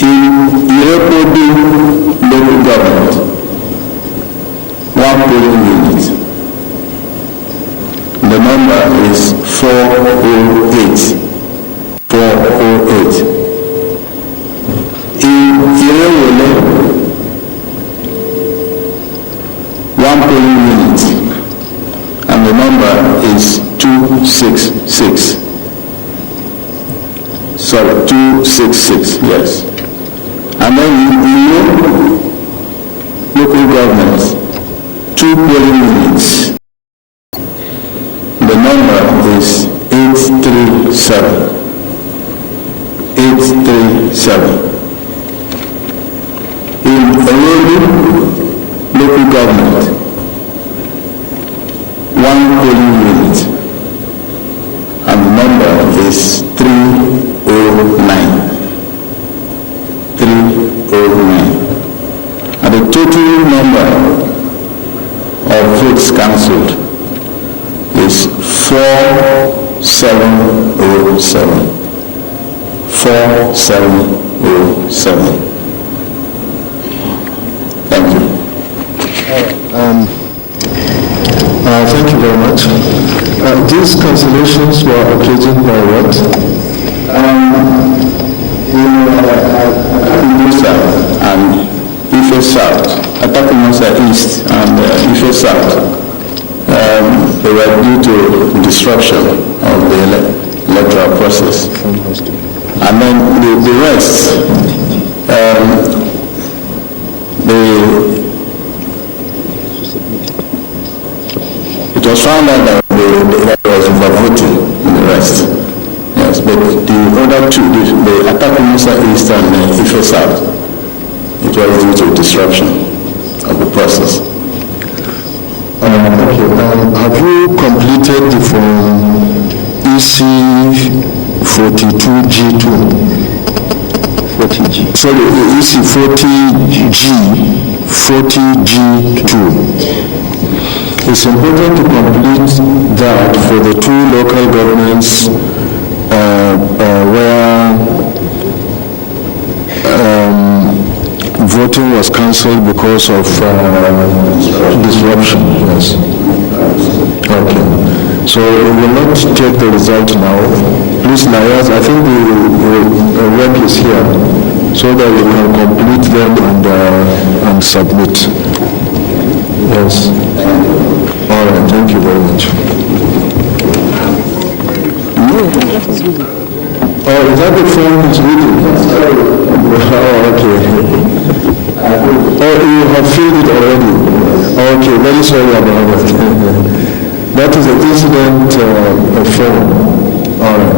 In Irepodu local government, one polling unit. The number is 408. 408. In Irewole, one polling unit, and the number is 266. Sorry, 266, yes. And then in local government, two polling units. The number is 837. 837. In Orodu, And the total number of votes cancelled is 4707. 4707. Thank you. Thank you very much. These cancellations were occasioned by what? And Ife South, Atakumasa East and Ife South, they were due to disruption of the electoral process. And then the rest, it was found out that there was overvoting in the rest. Yes, but the other two, the Atakumasa East and Ife South, it was due to disruption of the process. Have you completed the form EC 42G2? 40G. Sorry, EC 40G2. It's important to complete that for the two local governments where voting was cancelled because of disruption. Yes. Okay. So we will not take the result now. Please, Nayas, I think the work is here so that we can complete them and submit. Yes. All right. Thank you very much. Oh, is that the form is reading? Oh, okay. Oh, you have filled it already. Okay, very sorry about that. That is an incident form. All right.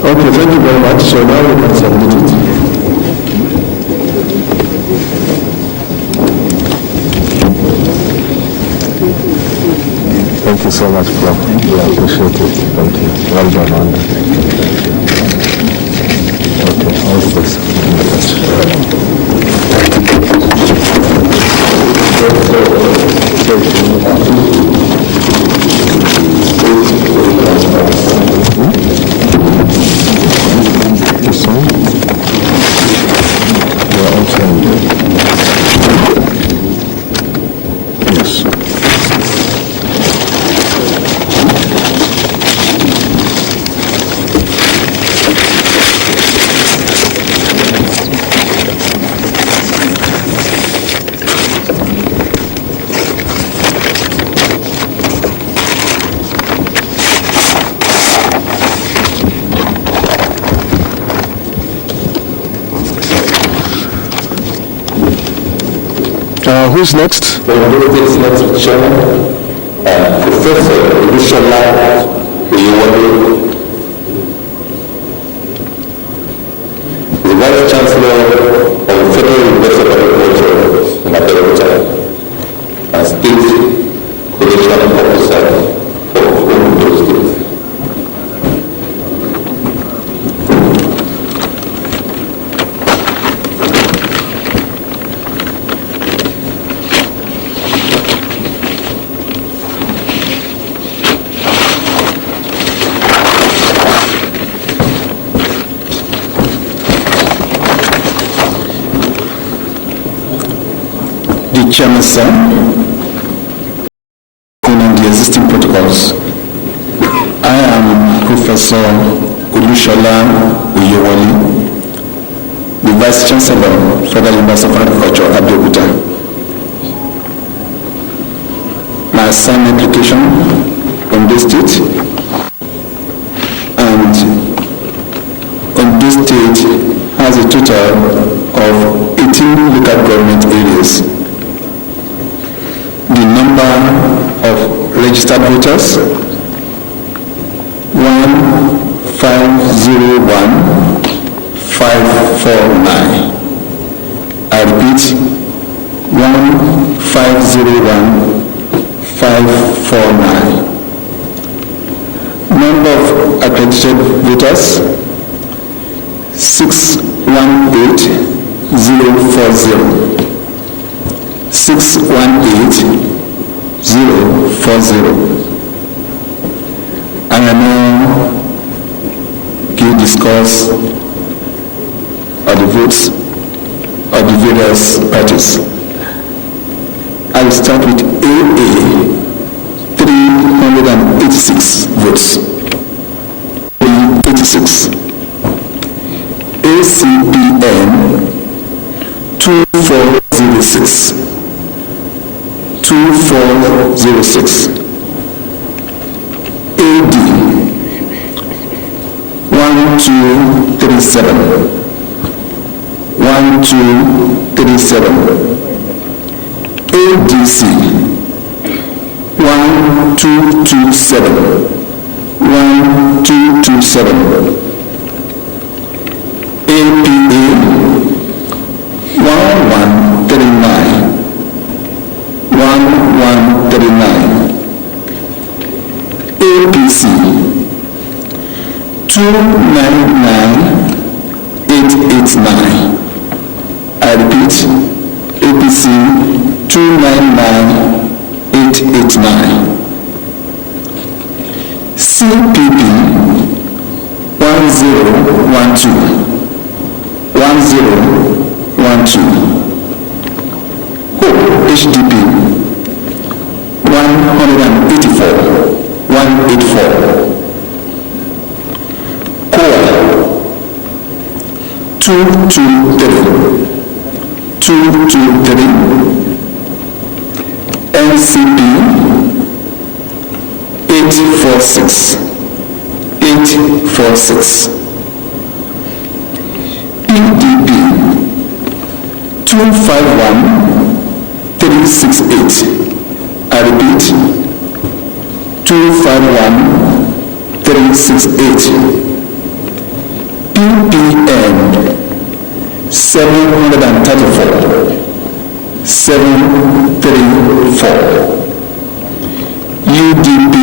Okay, thank you very much. So now we can submit it. Thank you so much, Prof. We appreciate it. Thank you. Well done. Okay, all the best. This one? They are also in there. Yes. Who's next? Next Chairman, Professor Lushala Uyewale, the Vice Chancellor of the Federal University of Agriculture in Abeokuta, and State Collation Officer for Ondo State. Chairman, sir, on the existing protocols, I am Professor Lushala Uyewale, the Vice Chancellor, Federal University of Agriculture, Abeokuta. My assignment application on this state, and on this state has a total of 18 local government areas. The number of registered voters 1501549. I repeat, 1501549. Number of accredited voters 618 And I now give the scores of the votes of the various parties. I will start with AA, 386 votes. 86. ACPN, 2406. 2406. AD, 1237. 1237. ADC, 1227. 1227. APA, 1139. 1139. APC, 299889. I repeat, APC 299889. CPP 1012. 1012. HDP 184. 184. COA 223. 223. NCP 846. 846. PDP 251 368. I repeat, 251 368. PPN 734. 734. UDP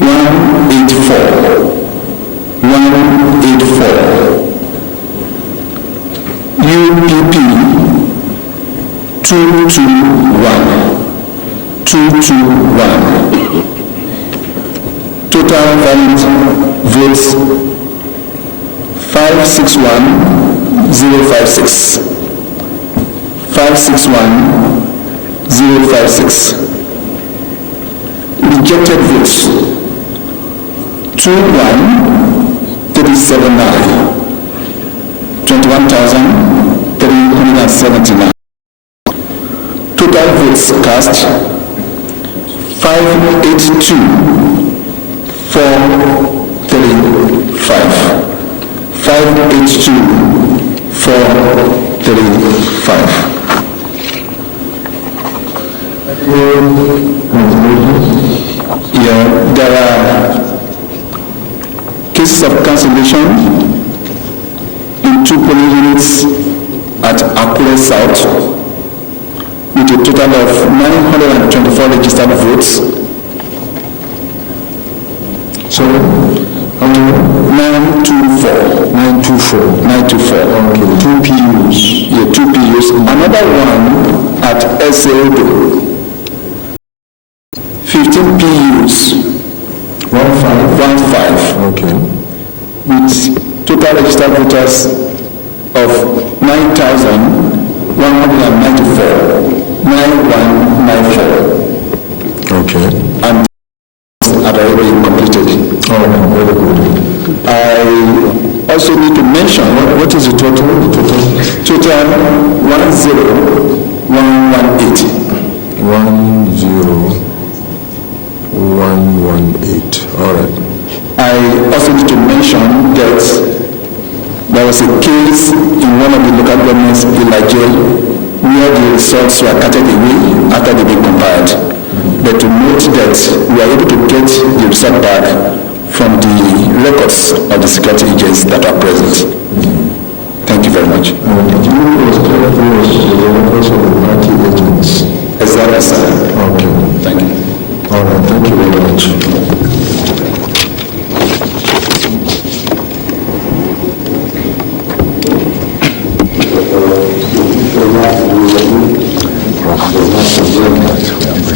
184. 184. UPP 221. 221. Total valid votes 561056. 561056. Rejected votes 21379. 21,379. Total votes cast 582,435. 582,435. Yeah, there are cases of cancellation in 2 polling units at Akure South with a total of 924 registered votes. So, 924. 924. Okay. 2 PUs. Yeah, 2 PUs. Another one at SAODO. 15 PUs. 15. Okay. With total registered voters of 9,194. 9194. Okay. And are already completed. Oh, very good. I also need to mention What is the total? total 10118. 10118. All right. I also need to mention that there was a case in one of the local governments in Nigeria where the results were carted away after they've been compiled. But to note that we are able to get the result back from the records of the security agents that are present. Thank you very much. Did you respect the records of the party agents? Exactly, sir. Okay. Thank you. All right. Thank you very much.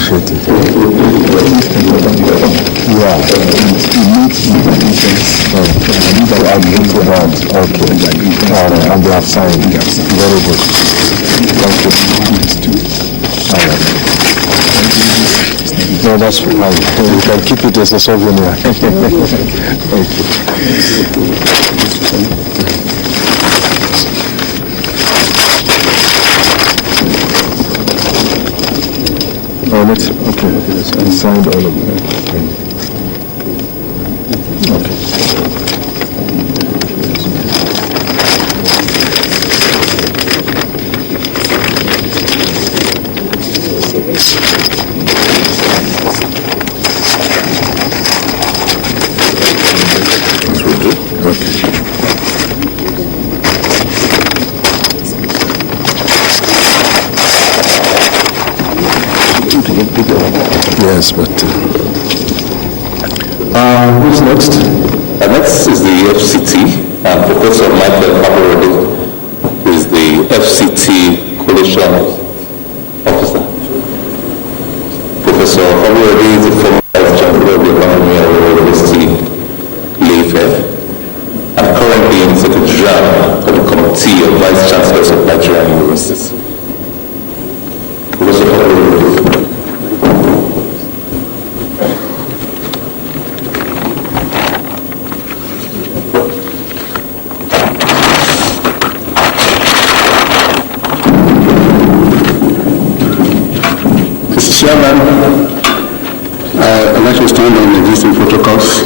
appreciate it. Yeah. I'll go for that. Okay. All right. And they have signed. Very good. Thank you. All right. No, that's fine. You can keep it as a souvenir. Thank you. Oh, let's, okay. I signed all of them. Okay. Yes, but who's next? Next is the FCT, and Professor Michael Favoradi is the FCT Collation Officer. Professor Favoradi is the former Vice Chancellor of the Economy of the University, Ife, and currently in Secretary General of the Committee of Vice Chancellors of Nigerian Universities. Professor Favoradi. Chairman, I'd like to stand on the existing protocols.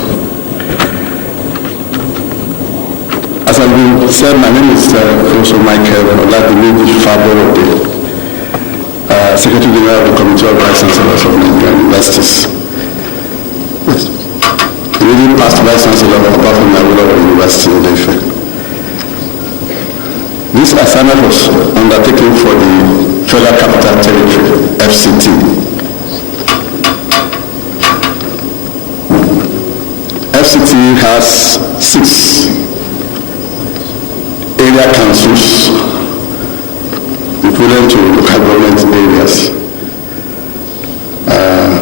As I've been said, my name is Professor Michael Favoradi, Secretary General of the Committee of Vice Chancellors of Nigerian Universities. The really past Vice Chancellor of Abafo University in Ife. This assignment was undertaken for the Federal Capital Territory, FCT. FCT has 6 area councils equivalent to local government areas.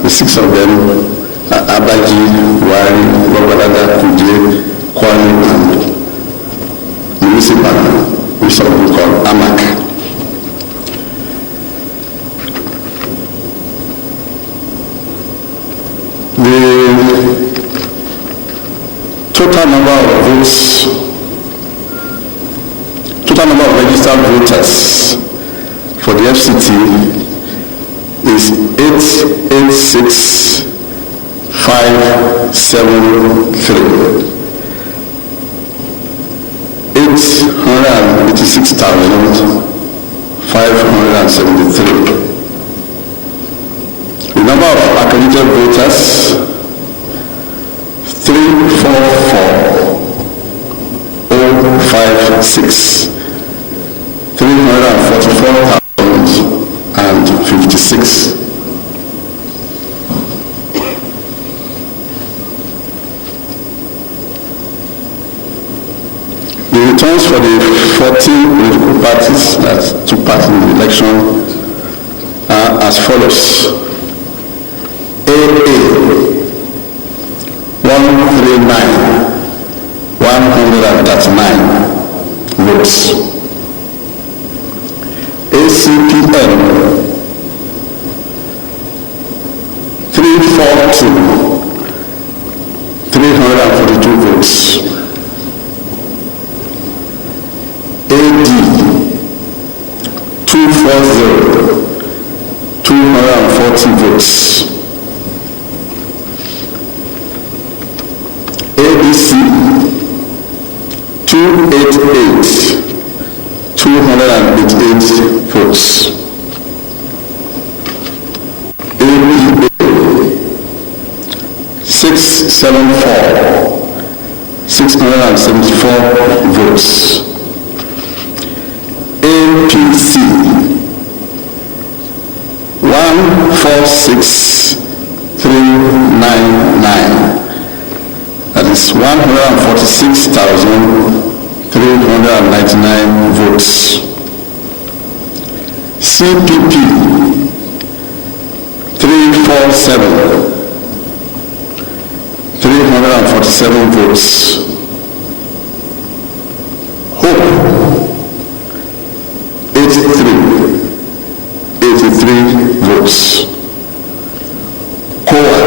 The 6 of them are Abaji, Wari, Babalada, Kuje, Kwani, and municipal, which some people call AMAC. The total number of votes, total number of registered voters for the FCT is 886,573. 886,573. The number of accredited voters, 344,056. 344,056. The returns for the 14 political parties that took part in the election are as follows. AA 139,139 votes. ACPM 342 votes. AD 240 votes. ABC 288 votes. APA 674 votes. APC 146,399. That is 146,399 votes. CPP 344,344 347. 347 votes. Hope, 83 votes. COA,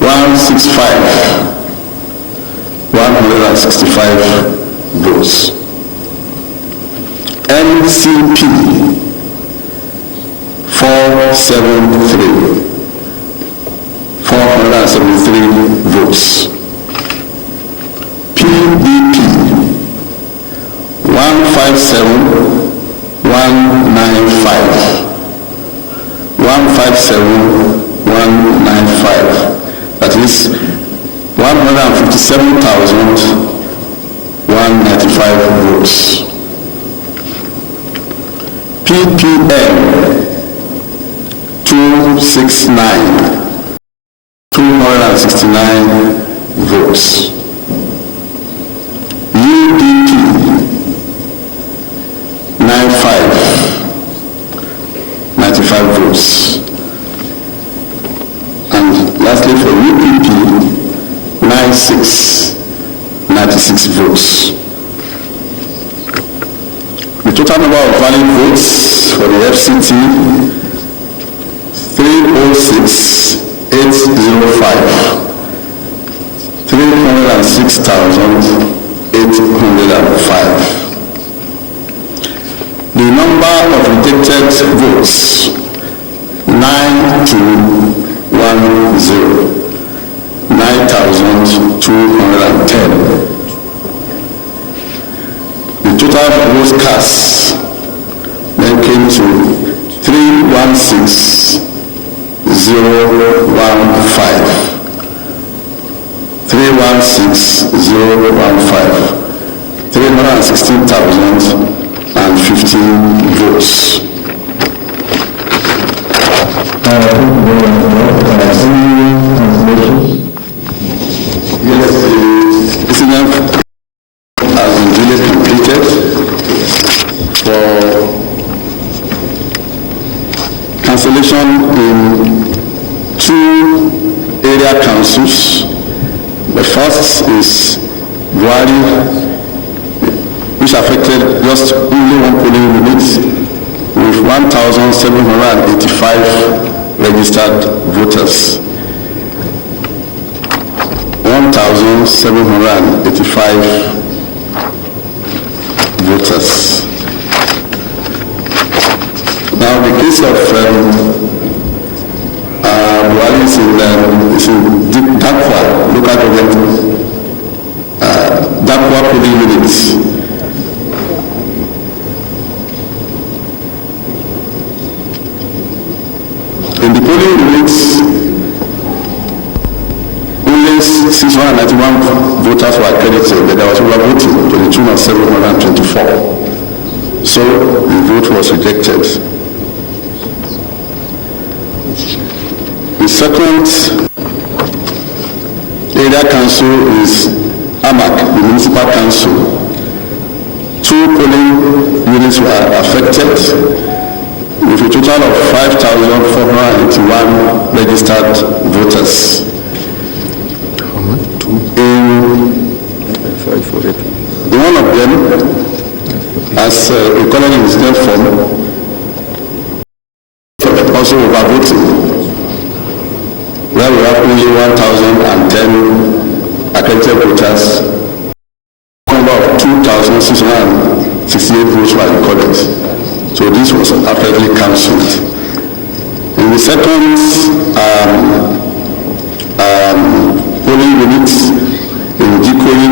165 votes. NCP, 473 votes. PDP, 157,195. That is 157,195 votes. PPM, 269 votes. UDP, 95 votes. And lastly for UPP, 96 votes. The total number of valid votes for the FCT, 306,805. 306,805. The number of rejected votes, 9,210. The total votes cast then came to 316,015. 316,015. 316,015 votes. Yes, the incident has been duly completed for cancellation in 2 area councils. The first is Buhari, which affected just only 1 polling unit with 1,785 registered voters. 1,785 voters. Now the case of Buhari is in Dakwa local government, Dakwa polling units. In the polling units, only 691 voters were accredited, but there was overvoting to the tune of 724. So the vote was rejected. The second area council is INEC, the municipal council. 2 polling units were affected with a total of 5,481 registered voters. In one of them, as recorded in the same form, also overvoting, where we have only 1,010 accredited voters. Number of 2,668 votes were recorded. So this was apparently cancelled. In the second polling unit in Jikoyi,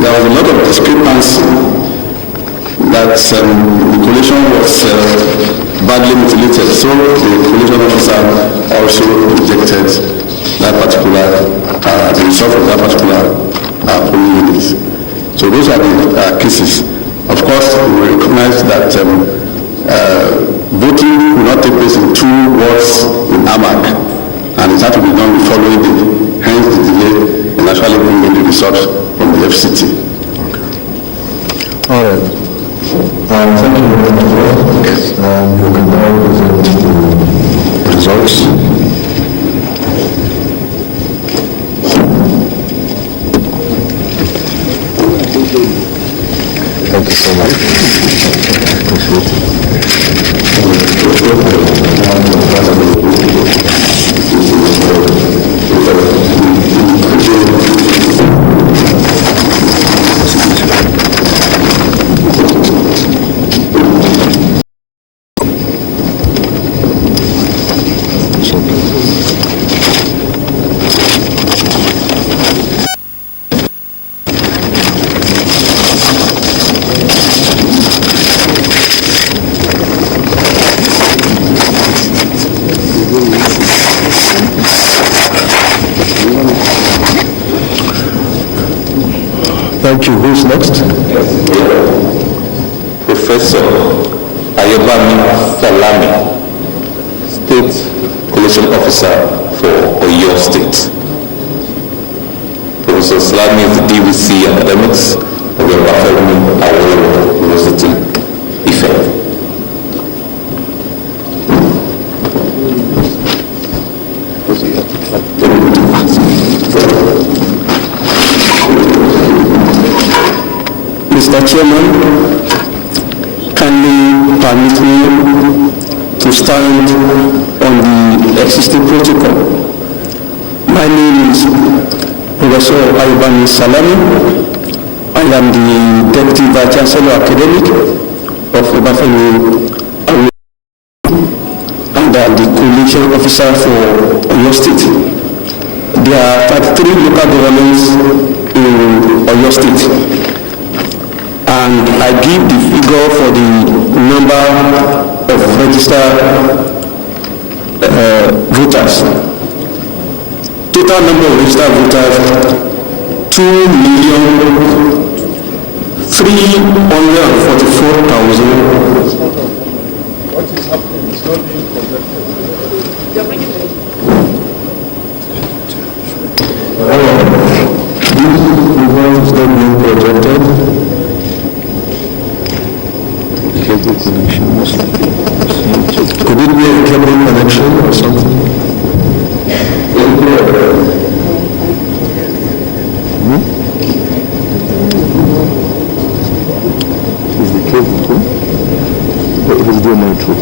there was a lot of discrepancy that the collation was badly mutilated. So the collation officer also rejected that particular, the result of that particular polling unit. So those are the cases. Of course, we recognize that voting will not take place in 2 wards in AMAC, and it had to be done the following day. Hence the delay in actually bringing the results from the FCT. Okay. All right. Thank you, Mr. Yes. You can now present the results. Thank you so much. Appreciate Thank you. Who's next? Professor Ayobami Falami, State Collation Officer for Oyo State. Professor Salami is the DVC Academics of the Bafemi Awolowo University, Ife. Mr. Chairman, kindly permit me to stand on the existing protocol. My name is Professor Ayobami Salami. I am the Deputy Vice Chancellor Academic of Obafemi Awolowo, and I am the Collation Officer for Oyo State. There are 33 local governments in Oyo State, and I give the figure for the number of registered voters. Total number of registered voters, 2,344,000. What is happening is not being projected. This result is not being projected. Cable connection most likely. Could it be a cable connection or something? Is the cable too? It is the nitro.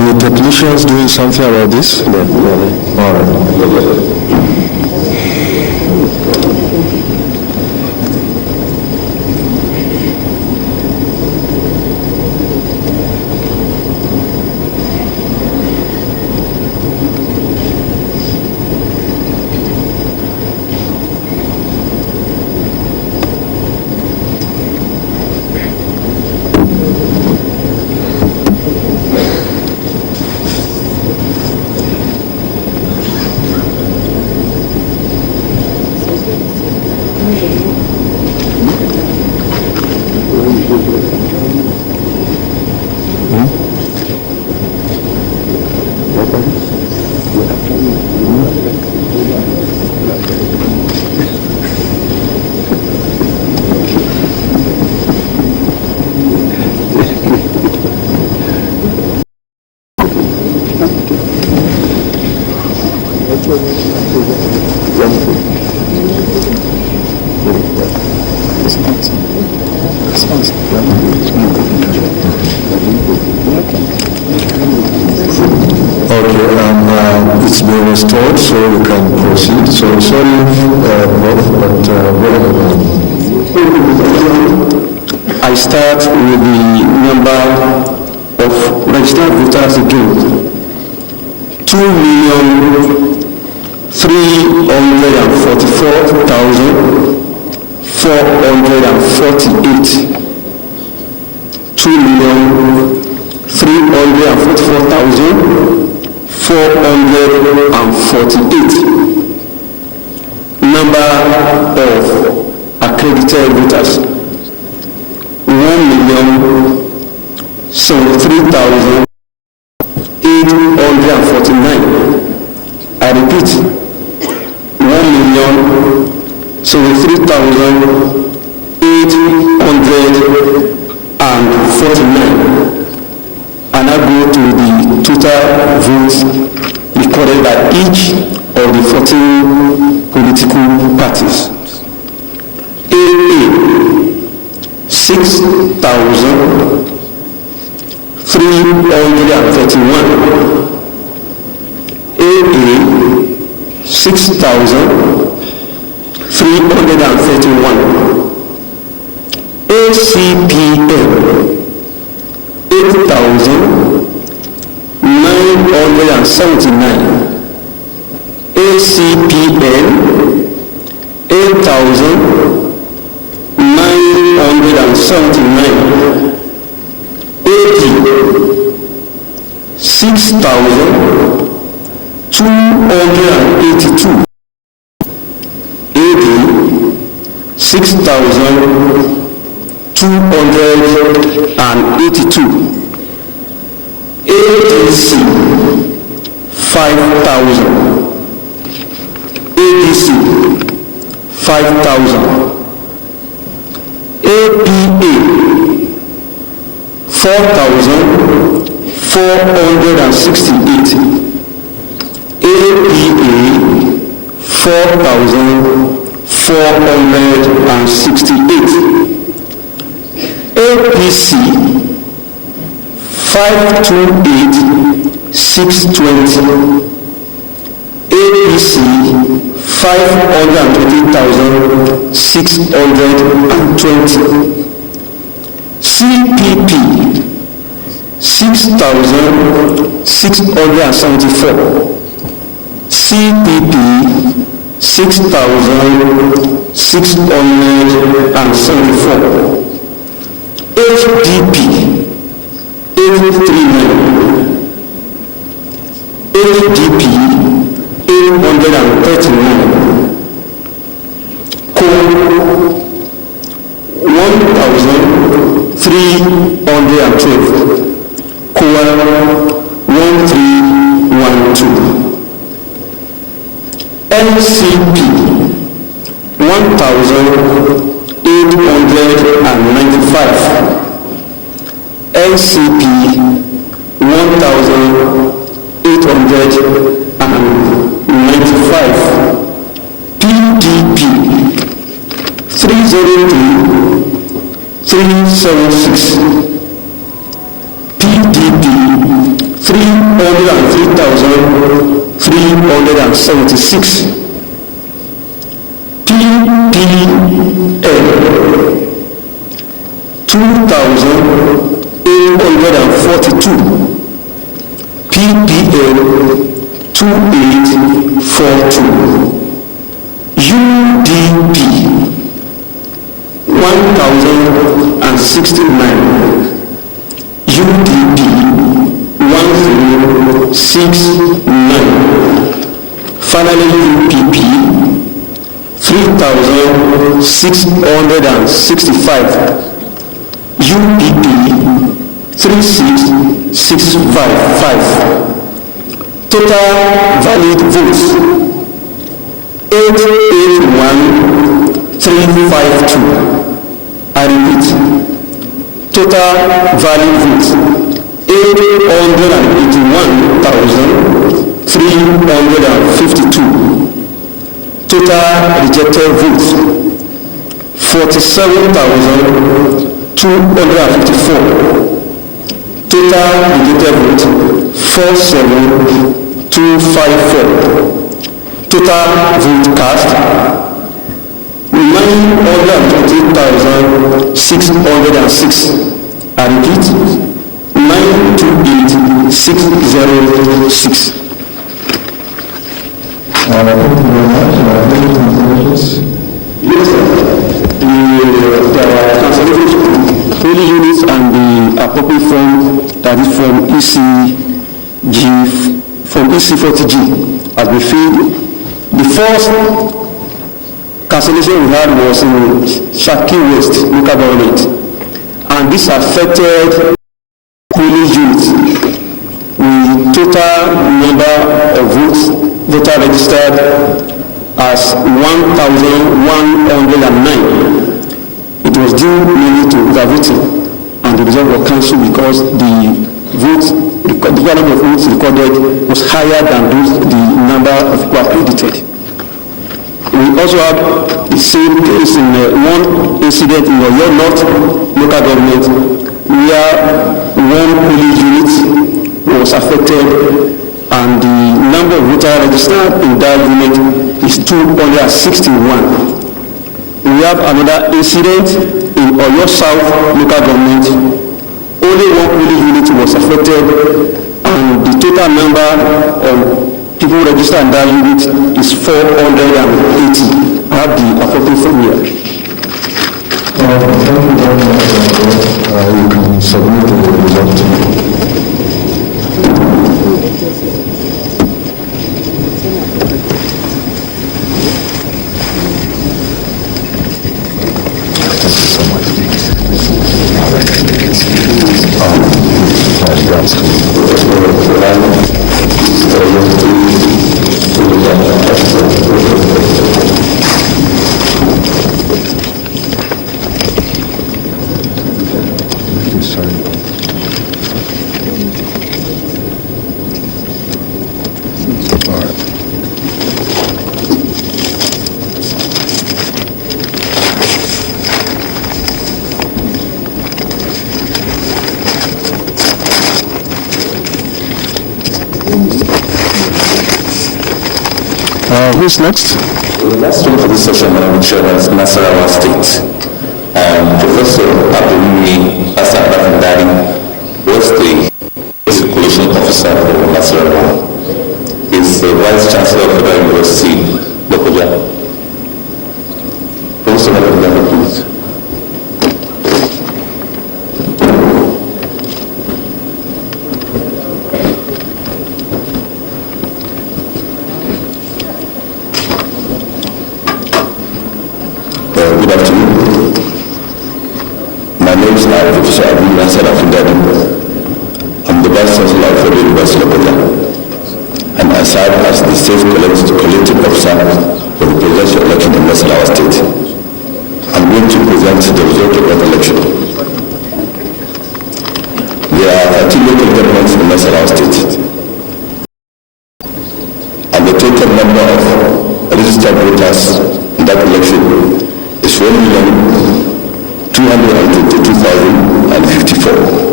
The technicians doing something about this? All right. It's been restored, so you can proceed. So sorry, Prof, but I start with the number of registered voters again. 2,344,448. 2,344,448. Number of accredited voters, 1,073,849. I repeat, 1,073,849. And I go to the total votes recorded by each of the 14 political parties. AA 6,331. AA 6,331. ACPN 8,979. ACPN 8,979. AD 6,282. AD 6,282. ADC 5,000. ADC 5,000. APA 4,468. APA 4,468. APC 528,620. APC 520,620. CPP 6,674. CPP 6,674. HDP 839. HDP 839. Code 1,312. Core 1312. NCP 1,895. NCP 1,895. PDP 303,376. PDP 303,376. PPL 2,842. PPL 2842. UDP 1,069. UDP 1069. Finally, UPP 3,665. UPP 36655. Total valid votes 881,352. I repeat, total valid votes 881,352. Total rejected votes 47,254. Total rejected votes 47,254. Total vote cast 928,606. I repeat, 928,606. Thank you very much. Yes, sir. The cancellation polling units and the appropriate form, that is from EC40G, has been filled. The first cancellation we had was in Shaki West local government, and this affected polling units with total number of votes voter registered as 1,109. It was due mainly to overvoting, and the result was cancelled because the number of votes recorded was higher than the number of people accredited. We also have the same case in one incident in Oyo North local government, where one polling unit was affected, and the number of voters registered in that unit is 261. We have another incident in Oyo South local government. Only one polling unit was affected, and the total number of people registered in that unit is 480. I have the appropriate form here. Thank you very much. You can submit the result. Who's next? The last one for this session, Madam Chairman, is Nasarawa State. Professor Abdulmi Hassan Rafindari was the Collation officer for Nasarawa. He's the Vice Chancellor of Federal University, Lokoja. Professor Rafindari, please. Good afternoon. My name is Professor Abdulmi Hassan Rafindari. I'm the Vice Chancellor of Federal University of Lokoja, and I serve as the State Collecting Officer for the presidential election in Nasarawa State. I'm going to present the result of that election. There are 30 local governments in Nasarawa State, and the total number of registered voters in that election is 1,222,054.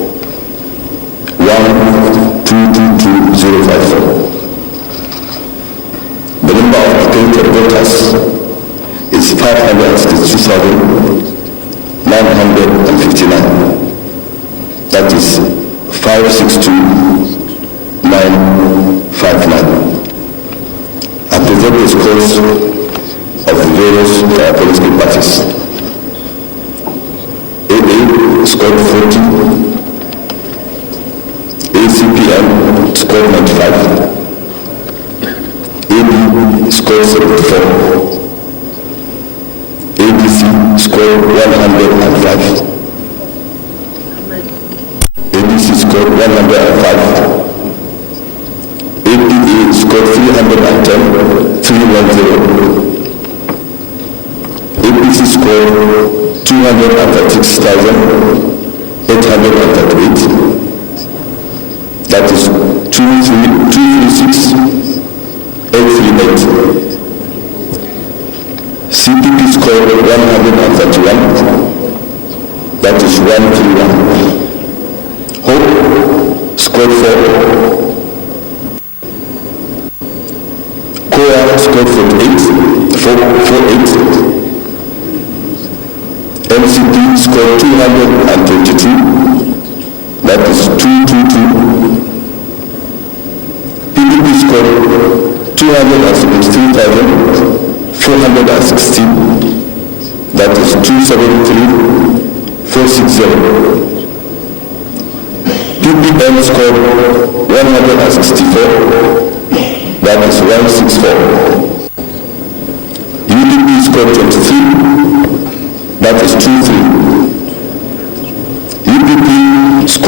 1,222,054. The number of accredited voters is 562,959. That is 562,959. I present the scores of the various political parties. AA scored 40, ACPM scored 95, AB scored 74, ABC scored 105, ABC scored 105, APA scored 310, 310, APC scored 236,838. That is 236,838. CPP scored 131. That is 131. Hope scored 4. COA scored 48. MCP scored 222. That is 222. PDP scored 273,416. That is 273,460. PPM scored 164. That is 164. UDP scored 23. That is 23.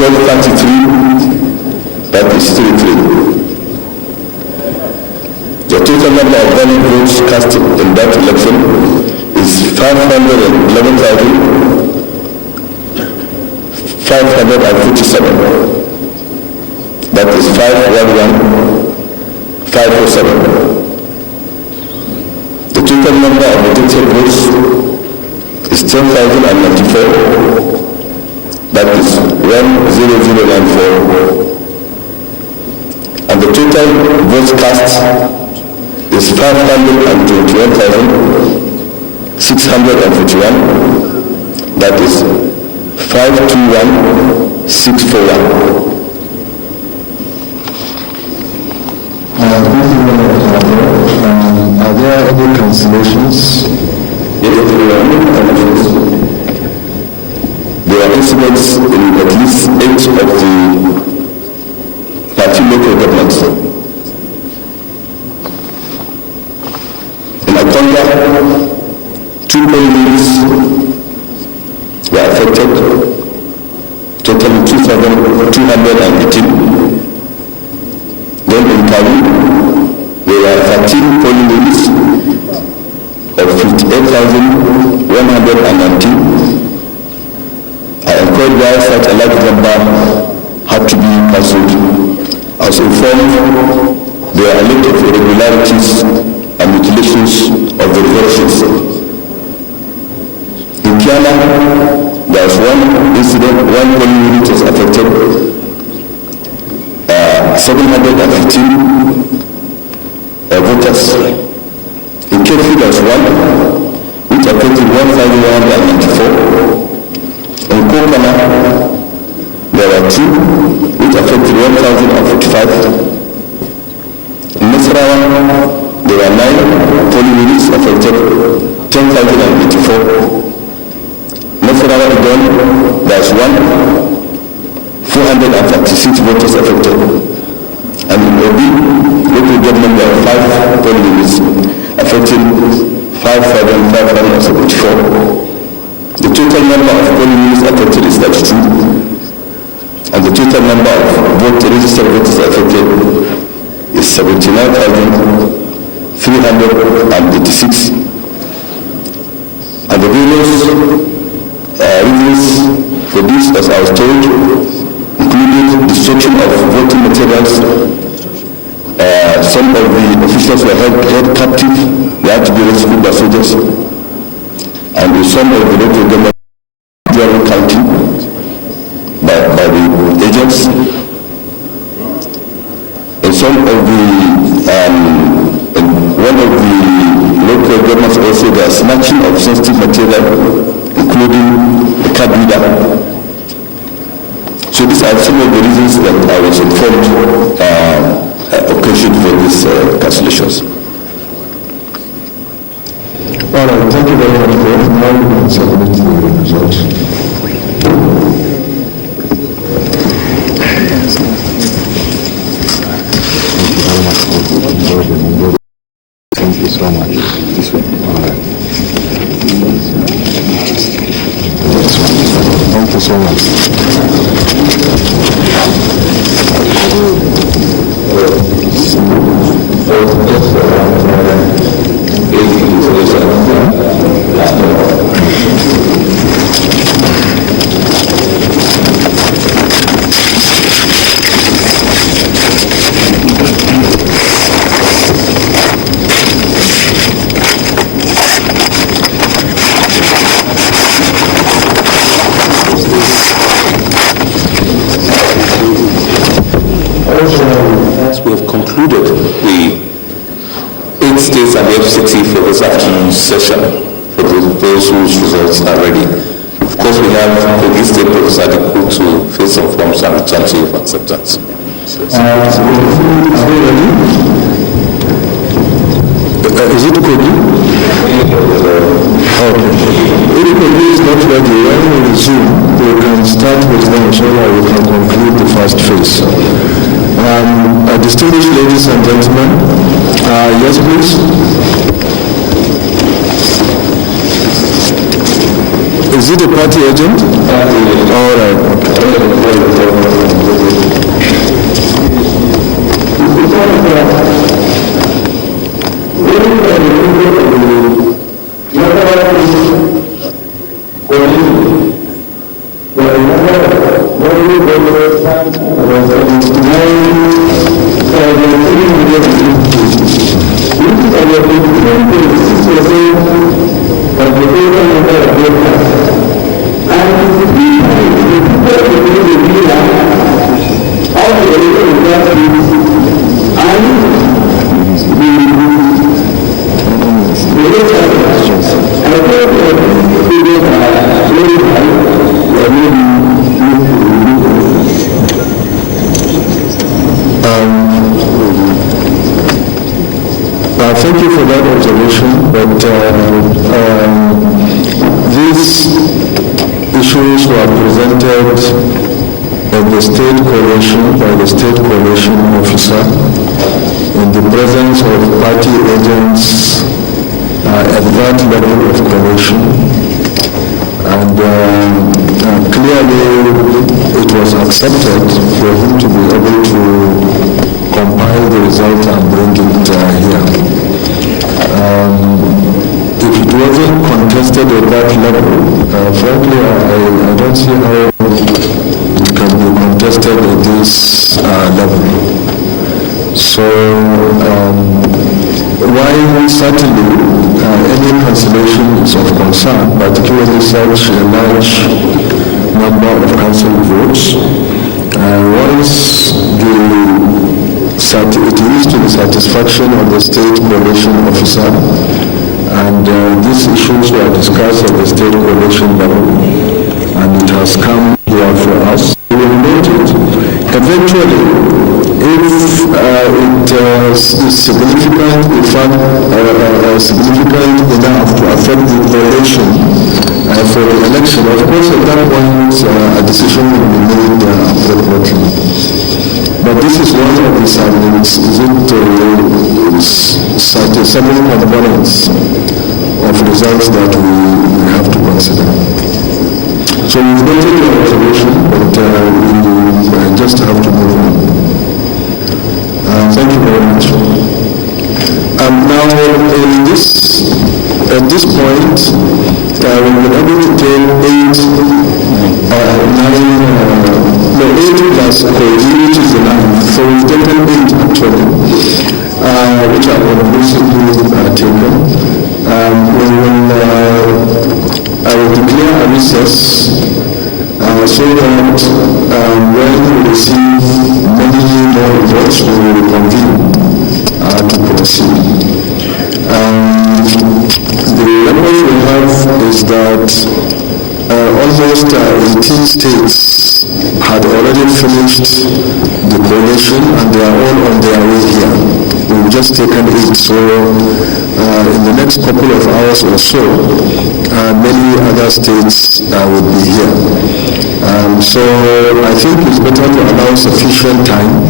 1233, that is 33. The total number of valid votes cast in that election is 511,547. That is 511,547. The total number of rejected votes is 10,094. That is 10094. And the total votes cast is 521,641. That is 521,641. Are there any cancellations? Yes, there are no cancellations. There are incidents in at least 8 of the 13 local governments. In Akonga, 2 police were affected, totaling 2,218. Then in Kawi, there were 13 polling units of 58,119. I inquired why such a large number had to be cancelled. I was informed there are a lot of irregularities and mutilations of the results. In Kiana, there was one incident, one polling unit was affected. 715 voters. In Kefi, there was one which affected 1,194. In Kokana, there were 2 which affected 1,045. In Nasarawa, there were 9 polling units affected, 10,084. Nasarawa again, there was 436 voters affected. And in Obi, local government, there are 5 polling units affecting 5,574. The total number of polling units affected is 32, and the total number of registered voters affected is 79,386. And the various reasons for this, as I was told, included destruction of voting materials. Some of the officials were held captive. They had to be rescued by soldiers. And in some of the local government county by the agents. In some of the one of the local governments also, there are snatching of sensitive material, including the card reader. So these are some of the reasons that I was informed occasion for these cancellations. All right, thank you very much for now we can submit the results. Thank you so much. This way. All right. Thank you so much. We have concluded the 8 states and the FCT for this afternoon's session, for those whose results are ready. Of course, we have Kogi State Professor Adiku to fill some forms and return to you for acceptance. Are we ready? Is it Kogi? Okay. If Kogi is not ready, when we resume, we can start with them so that we can conclude the first phase. Distinguished ladies and gentlemen, yes please. Is it a party agent? All right. Thank you for that observation, but these issues were presented at the state collation by the state collation officer in the presence of party agents at that level of collation, and clearly it was accepted for him to be able to compile the result and bring it here. If it wasn't contested at that level, frankly, I don't see how it can be contested at this level. So, while certainly any cancellation is of concern, particularly such a large number of cancelled votes, once it is to the satisfaction of the state collation officer, and these issues were discussed at the state collation level, and it has come here for us. We will note it. Eventually, if it is significant, in fact, significant enough to affect the collation for the election, of course, at that point, a decision will be made appropriately. But this is one of the segments, several components of results that we have to consider. So we've noted your observation, but we just have to move on. Thank you very much. Now, at this point, we've been able to take 8 plus code, which is the 9. So we've taken 8 actually, which are conclusively taken. I will declare a recess so that when we receive many more reports, we will reconvene to proceed. The report we have is that almost 18 states had already finished the collation and they are all on their way here. We've just taken 8, so in the next couple of hours or so, many other states will be here. So I think it's better to allow sufficient time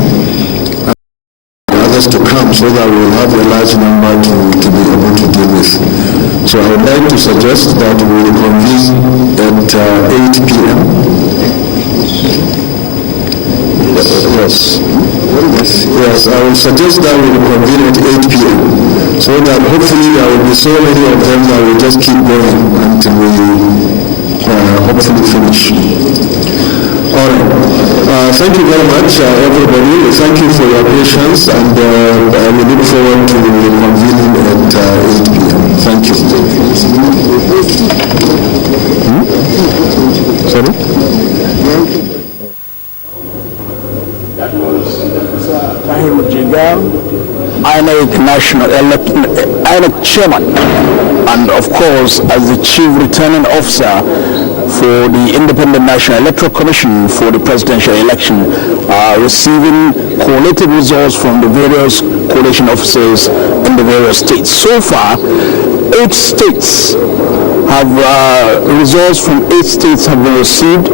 others to come so that we'll have a large number to be able to deal with. So I would like to suggest that we will convene at 8 p.m. Yes, I will suggest that we will convene at 8 p.m. so that hopefully there will be so many of them that we just keep going until we hopefully finish. All right. Thank you very much, everybody. Thank you for your patience, and we look forward to convening at 8 p.m. Thank you. Sorry? That was Tahir Jigal, INEC chairman, and of course, as the chief returning officer for the Independent National Electoral Commission for the presidential election, receiving collated results from the various coalition officers in the various states. So far, 8 states have results from 8 states have been received.